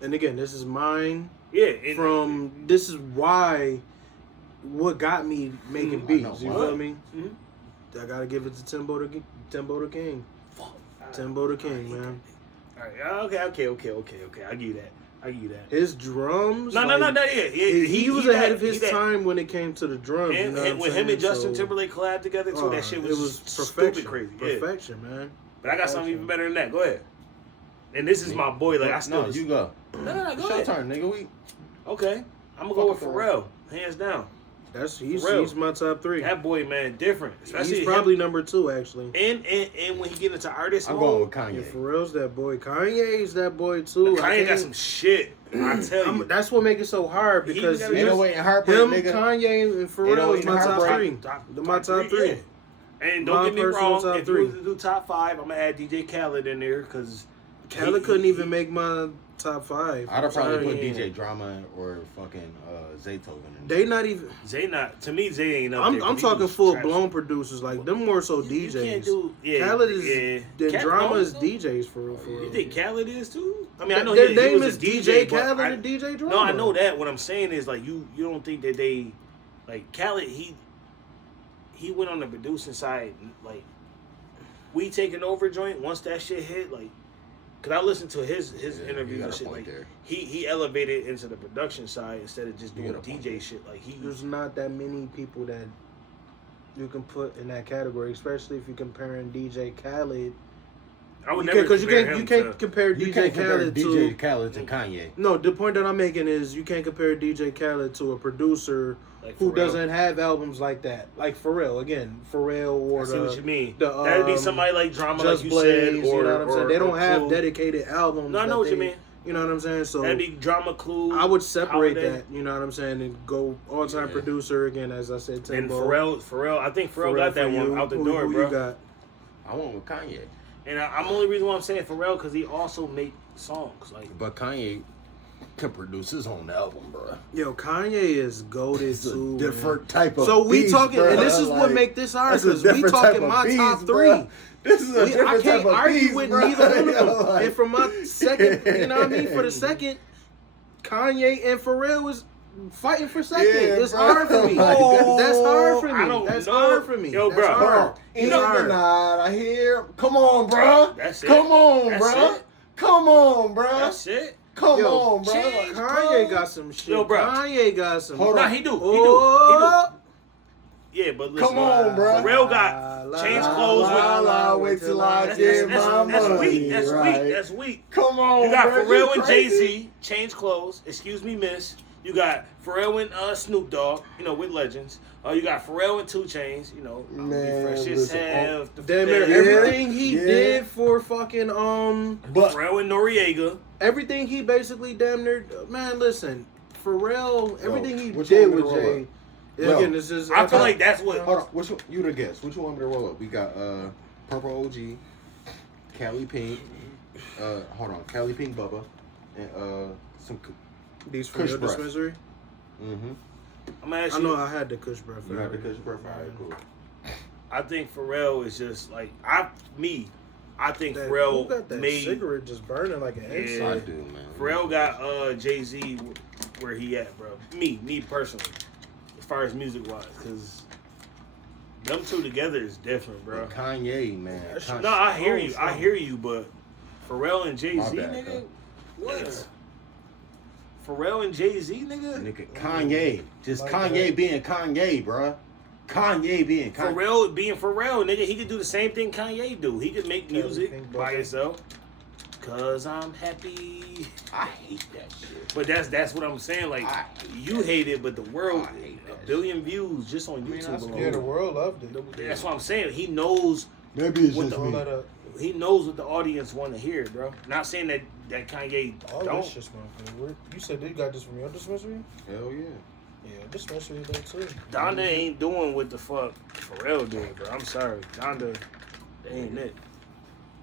and again, this is mine. Yeah, This is why what got me making beats. You feel me? Mhm. I gotta give it to Timbo the King. Timbo the King, man. All right, okay. I give you that. His drums. No. Yeah. He was ahead of his that- time when it came to the drums. You know And what when I'm him and saying? Justin So, Timberlake collabed together too, that shit was perfection. stupid crazy. Yeah. Perfection, man. But I got something even better than that. Go ahead. And this is my boy. Like I still. No, you go. No, It's go your ahead. turn, nigga. Okay, I'm gonna go with Fucking Pharrell, hands down. He's my top 3. That boy, man, different. Especially He's probably him. number 2 actually. And when he get into artist I'm mode, going with Yeah, Kanye. Pharrell's that boy. Kanye's that boy too. Kanye got some shit. I tell you. That's what makes it so hard, He because gotta- Ain't no way in heartbreak, him, nigga. Kanye, and Ain't no Pharrell way is in my top heartbreak. 3. My top 3. Yeah. And don't My get me personal wrong, top if three. you was to do top 5, I'm gonna add DJ Khaled in there because Khaled couldn't even make my top 5. I'd have probably put Yeah. DJ Drama or fucking Zaytoven in. They not even. Zay not to me. Zay ain't up I'm there, 'cause he talking was full trash. blown producers, like them more so You DJs. can't do. Yeah, Khaled is yeah. the Khaled- drama no, is no. DJs for real. For real. You think Khaled is too? I mean, I know Their he name was is a DJ but Khaled I- and DJ Drama. No, I know that. What I'm saying is like you don't think that they like Khaled. He went on the producing side like we taking over joint once that shit hit like. Cause I listened to his Yeah, interviews you got and a shit. point Like there. he elevated into the production side instead of just You doing got a point DJ there. shit. Like There's not that many people that you can put in that category, especially if you're comparing DJ Khaled. I would never Because you compare can't him to- compare You DJ can't compare Khaled DJ to. Khaled to Kanye. No, the point that I'm making is you can't compare DJ Khaled to a producer like who Pharrell. doesn't have albums like that, like Pharrell. Again, Pharrell or I see what you mean. the, That'd be somebody like Drama, Just like you Blaze. said, or You know what I'm saying? They don't have Clue. dedicated albums. No, I know that what you they- mean. You know what I'm saying? So That'd be Drama, Clue. I would separate Holiday. that. You know what I'm saying? And go all-time Yeah. producer again, as I said. And Timbo. Pharrell. I think Pharrell got that for one you. out the Who door, you bro. got? I went with Kanye. And I'm only reason why I'm saying Pharrell because he also make songs like. But Kanye can produce his own album, bro. Yo, Kanye is goated It's a too. different man. type of So we beast, talking, bro. and this is what Like, make this hard that's a because we different type talking of my beast, top 3. bro. This is a I different type can't of argue beast, with bro. neither one of them. Like- And for my second, you know what I mean? For the second, Kanye and Pharrell was fighting for second. Yeah, It's bro. hard for me. Like, That's hard for me. I don't That's know. hard for me. Yo, That's bro. hard. Ain't It's nothing hard. denied. I hear. Come on, bro. That's it. Come on, That's bro. it. Come on, bro. That's it. Come Yo, on, bro. change Like, Kanye got some shit. Yo, bro. Kanye got some. Hold Nah, on. he do. Oh. Yeah, but listen. Come on, bro. Pharrell got change clothes with. Wait till I That's, get that's, my that's money. weak. That's right? weak. That's weak. Come on, You got bro. Pharrell and crazy? Jay-Z, change clothes. Excuse me, miss. You got Pharrell and Snoop Dogg, you know, with legends. You got Pharrell and 2 Chainz, you know. I'm Man, fresh as listen, hell. Damn near Yeah, everything he yeah. did for fucking But Pharrell and Noriega. everything he basically damn near, man, listen, Pharrell, everything he which did one with we roll Jay. Yo, Again, this is. I feel like that's what. hold on. Which one, you the guess? Which one want me to roll up? We got Purple OG, Cali Pink. Hold on, Cali Pink Bubba, and some. These from Kush your breath. dispensary. Mm-hmm. I'm gonna ask I you. know I had the Kush breath. You got the Kush breath. All right, cool. I think Pharrell is just like I think Who Pharrell got that made cigarette just burning like an Yeah. inside? I do, man. Pharrell got Jay-Z where he at, bro. Me personally, as far as music wise, because them two together is different, bro. And Kanye, man. Kanye. No, I hear you, but Pharrell and Jay-Z, My bad, nigga, huh? what? Pharrell and Jay-Z, nigga. Nigga, Kanye. Just Like Kanye that. being Kanye, bruh. Kanye being Kanye. Pharrell being Pharrell, nigga, he could do the same thing Kanye do. He could make music by himself. Cause I'm happy. I hate that shit. But that's what I'm saying. Like you hate it, but the world, a billion views just on YouTube alone. Yeah, the world loved it. That's what I'm saying. He knows. Maybe it's what just me. He knows what the audience want to hear, bro. Not saying that Kanye All don't. this shit's my favorite. You said you got this from your dispensary? Hell yeah. Yeah, dispensary though too. Donda ain't doing what the fuck Pharrell did, bro. I'm sorry, Donda, that ain't it.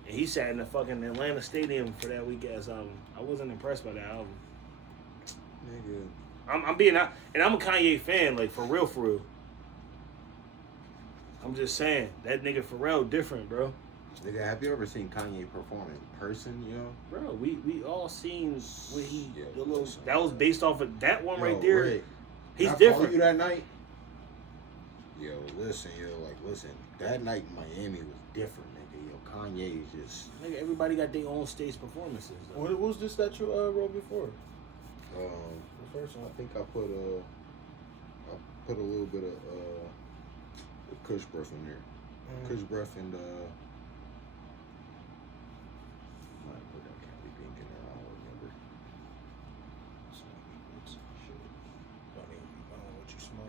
And he sat in the fucking Atlanta Stadium for that weak ass album. I wasn't impressed by that album. Nigga. I'm being out, and I'm a Kanye fan, like for real, for real. I'm just saying that nigga Pharrell different, bro. Nigga, have you ever seen Kanye perform in person, yo? Bro, we all seen what he Yeah, the little, that was based off of that one right Yo, there. Rick, He's I different. called you that night. Yo, listen, that night in Miami was different, nigga. Yo, Kanye is just. Nigga, everybody got their own stage performances. Though. What was this that you wrote before? The first one, I think I put a little bit of Kush breath in there. Kush breath and might put that Cali Pink in there. I don't remember.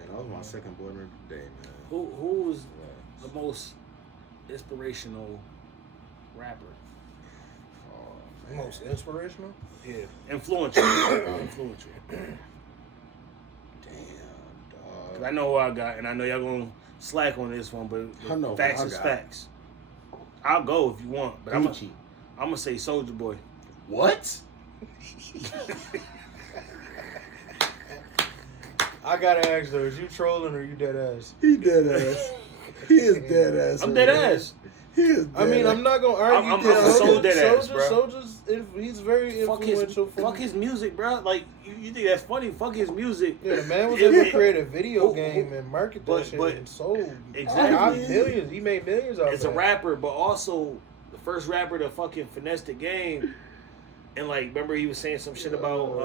And that was my second boyfriend today, man. Who was the most inspirational rapper? Oh, man. Most inspirational? Yeah, influential. Influential. Damn, Cause dog. I know who I got, and I know y'all gonna slack on this one, but I know who facts I is got. facts. I'll go if you want, but I'm Gucci. gonna say Soulja Boy. What? I gotta ask though, is you trolling or you dead ass? He dead ass. He is dead ass. I'm dead ass. He is dead I mean, I'm not gonna argue. I'm so dead ass, bro. Soldier's, he's very Fuck influential. fuck his music, bro. Like you think that's funny? Fuck his music. Yeah, the man was Yeah, able to yeah. create a video Who- game and market that but- shit but- and sold Exactly. millions. He made millions out of it. It's a rapper, but also the first rapper to fucking finesse the game. And like, remember he was saying some shit about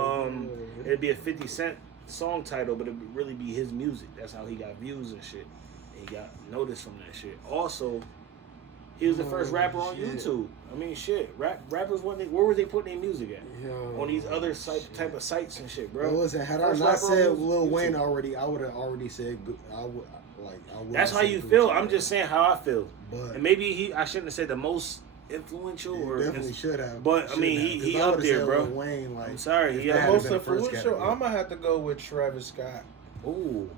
it'd be a 50 Cent song title, but it'd really be his music. That's how he got views and shit. And he got noticed from that shit. Also, he was the first rapper on YouTube. I mean, shit. Rappers, where were they putting their music at? Yo. On these other type of sites and shit, bro. Well, listen, had I First not rapper on said YouTube. Lil Wayne already, I would have already said I would. That's how you feel. I'm just saying how I feel. But And maybe I shouldn't have said the most influential you or definitely should have. But, I mean, he I up would've there, said bro. Lil Wayne, like, I'm sorry, if he that The had had most been the first influential. category. I'm gonna have to go with Travis Scott. Ooh,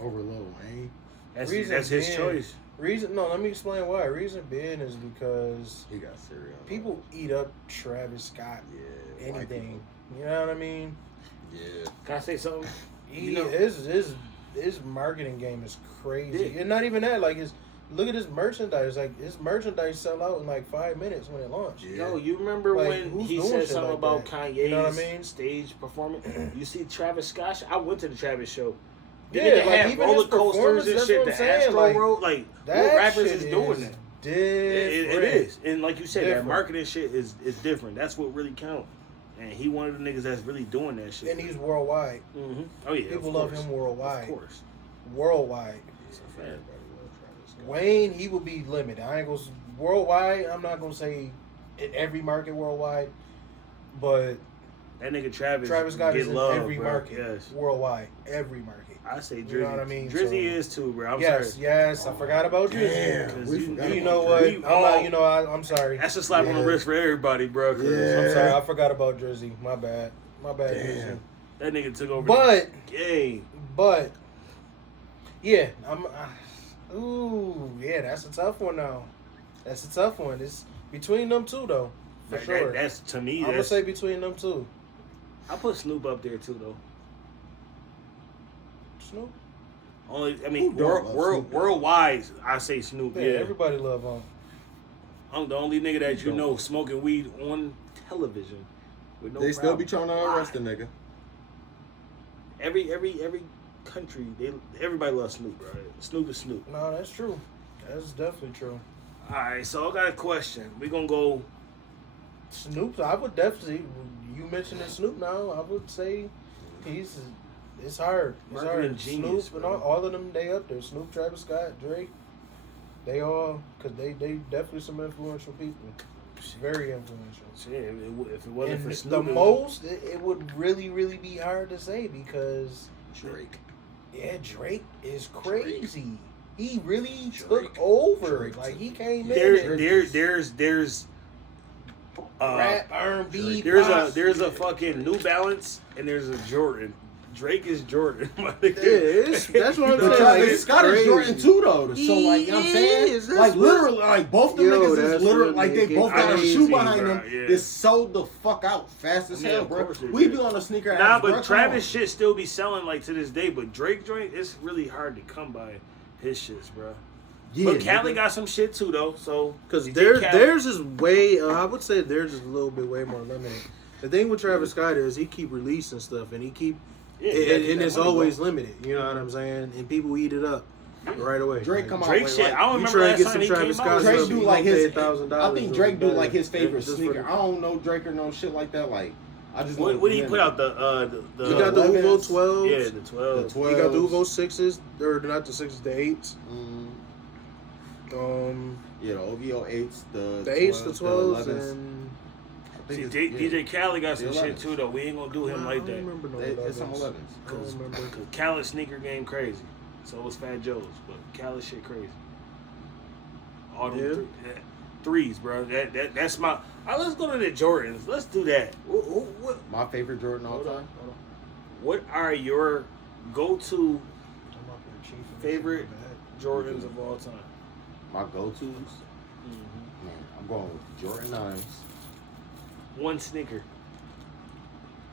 over Lil Wayne. that's Reason his being- choice. Let me explain why. Reason being is because He got cereal. people eat up Travis Scott. Yeah. white Anything. You know what I mean? people. Yeah. Can I say something? He, You know- his marketing game is crazy. Yeah. And not even that, like look at his merchandise. Like his merchandise sell out in like 5 minutes when it launched. Yeah. Yo, you remember Like, when who's he doing said shit something like about that? Kanye's You know what I mean? stage performance? You see Travis Scott? I went to the Travis show. The Yeah, nigga like, had even roller his performance, coasters and that's shit. what The I'm saying, Astro like, World, like That what rappers shit is doing is that? different. It is, and like you said, that Different. marketing shit is different. That's what really counts. And he one of the niggas that's really doing that shit. And he's worldwide. Mm-hmm. Oh yeah, People of love course. him worldwide. Of course. Worldwide. It's a fact. Everybody loves Travis Scott. Wayne, he will be limited. I ain't gonna worldwide. I'm not gonna say in every market worldwide, but That nigga Travis Scott get is in love, every bro. market Yes. worldwide. Every market. I say Drizzy. You know what I mean? Drizzy So- is too, bro. I'm yes, sorry. yes. I forgot about you. Damn, we You- forgot You about know Drizzy. what? We I'm all- not. You know, I'm sorry. That's a slap on the Yeah. wrist for everybody, bro. 'Cause Yeah. I'm sorry. I forgot about Drizzy. My bad. My bad, Damn. Drizzy. that nigga took over But, the game. yeah, yeah. That's a tough one now. That's a tough one. It's between them two though, for sure. That's to me. I'm gonna That's, say between them two. I put Snoop up there too, though. Snoop. Only, I Who mean, don't love Snoop, though? worldwide, I say Snoop. Yeah, Yeah, everybody love him. I'm the only nigga that you Don't. know smoking weed on television with no They still be problem. trying to arrest the nigga. Every country, everybody loves Snoop, bro. Snoop is Snoop. No, that's true. That's definitely true. All right, so I got a question. We gonna go. Snoop, I would definitely. You mentioned Snoop now. I would say he's It's hard. It's Marketing hard. genius, Snoop bro. and all of them, they up there. Snoop, Travis Scott, Drake. They all, because they definitely some influential people. Very influential. Shit, if it wasn't for And Snoop, the most, it would really, really be hard to say because Drake. yeah, Drake is crazy. He really Drake. took over. Drake. Like he came in. there's rap, R&B. there's a fucking New Balance and there's a Jordan. Drake is Jordan. My nigga. That's what I'm But saying. Travis Scott is crazy. Jordan too, though. So, like, you know what I'm saying? Is. That's Like, what- literally, like, both them Yo, niggas is that's literally, what like, they make both it got a crazy, shoe behind bro, them. yeah. They sold the fuck out fast as Yeah, hell, of bro. course they We did. be on a sneaker Nah, ass, bro. but Come Travis on. shit still be selling like to this day. But Drake joint, it's really hard to come by his shits, bro. Yeah, But Cali nigga. got some shit too, though. So Because DJ Khaled- theirs is way, I would say theirs is a little bit way more limited. The thing with Travis Scott is he keep releasing stuff and he keep, Yeah, and that it's money, always bro. limited. You know what I'm saying? And people eat it up right away. Drake Like, come out Drake with, shit. like, I don't you remember try to last get time some he Travis came Scott out. Drake stuff, do you like gonna pay his. $1,000 I think or Drake do better. like his favorite Just for sneaker. the- I don't know Drake or no shit like that. Like, I just know What did he the put out? The He got the 11s. Uvo 12s. yeah, the 12. The 12. He got the Uvo 6s, or not the 6s, the 8s. Yeah, the OVO 8s, The 8s, the 12s, 11s. and I See, think it's- yeah. DJ Khaled got some The shit 11s. too, though. We ain't gonna do him I like don't that. remember no It's some 11s. 11s. I don't remember. Cause Khaled sneaker game crazy. So was Fat Joe's, but Khaled shit crazy. All them Yeah. threes, bro. That's my. Let's go to the Jordans. Let's do that. What My favorite Jordan all hold time. on. What are your go-to favorite Jordans of all time? My go-tos. Man, I'm going with Jordan 9s. One sneaker,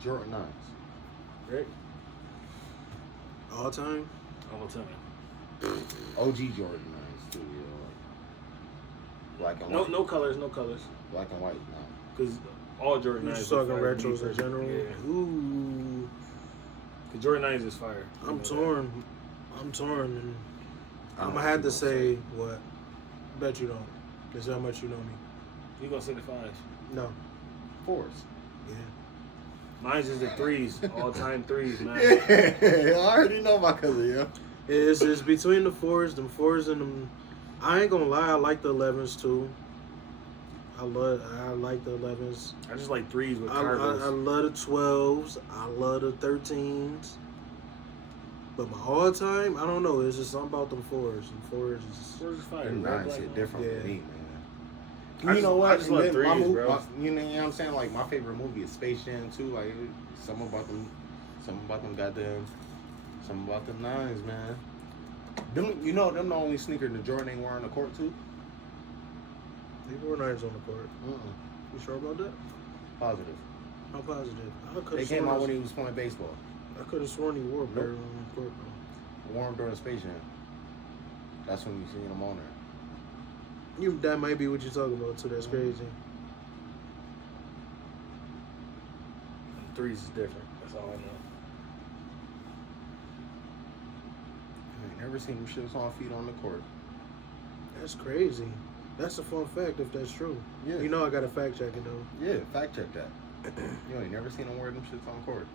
Jordan 9s. right? All time? All time. OG Jordan 9s too, you know. Like black and No, white. no colors, no colors. Black and white. No. Cause all Jordan You're 9s. just are talking fire to me retros in personally. general? Yeah. Ooh. Cause Jordan 9s is fire. You I'm know torn. I'm torn. And I I'm don't going to know have to what you say what? Bet you don't. That's how much you know me. that. You gonna say the fives? No. Fours. Yeah. Mine's is the threes, all time threes, man. Yeah, I already know my color, yeah. It's between the fours and them. I ain't gonna lie, I like the 11s too. I like the 11s. I just like threes with I cargos. love the 12s. I love the 13s. But my all time, I don't know. It's just something about them fours. And fours is Fours is fire. Them Red, 9s black, hit white. different Yeah. for me, man. I You know just- what? I just love And then threes, bro. you know what I'm saying? Like my favorite movie is Space Jam too. Like something about them goddamn, something about them 9s, man. Them, you know, them the only sneaker the Jordan ain't wearing on the court too. they wore 9s on the court. You sure about that? Positive. How positive? They came out when he was playing baseball. I could have sworn he wore a pair on the court. Wore 'em during Space Jam. That's when you seen them on there. That might be what you're talking about too. That's crazy. Threes is different. That's all I know. I ain't never seen them shits on feet on the court. That's crazy. That's a fun fact if that's true. Yeah. You know I got to fact check it though. Yeah, fact check that. You ain't never seen them wear them shits on court.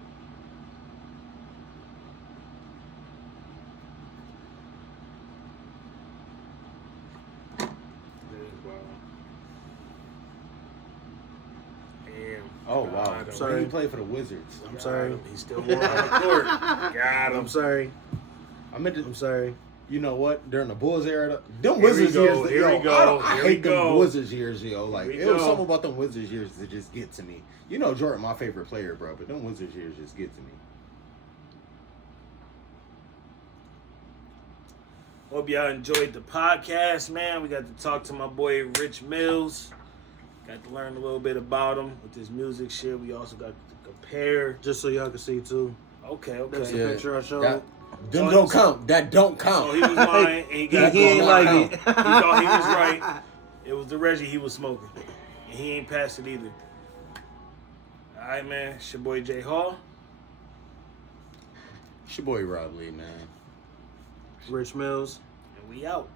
It is wild. Damn. Oh Got wow! him. Sorry. He played for the Wizards. I'm Got sorry. him. He's still more on the court. Got him. I'm sorry. I meant to. I'm sorry. You know what? During the Bulls era, them Here we Wizards go, years. here Yo, we go, I here we hate them go. Wizards years, yo. Like Here we it was go. something about them Wizards years that just get to me. You know, Jordan, my favorite player, bro, but them Wizards years just get to me. Hope y'all enjoyed the podcast, man. We got to talk to my boy Rich Millz. Got to learn a little bit about him with this music shit. We also got to compare. Just so y'all can see too. Okay, That's okay. the picture I showed. That, them So- don't count. That don't count. So he was lying, and he got He ain't caught. like it. He thought he was right. It was the Reggie he was smoking, and he ain't passed it either. All right, man. It's your boy J Hall. It's your boy Rob Lee, man. Rich Millz. And we out.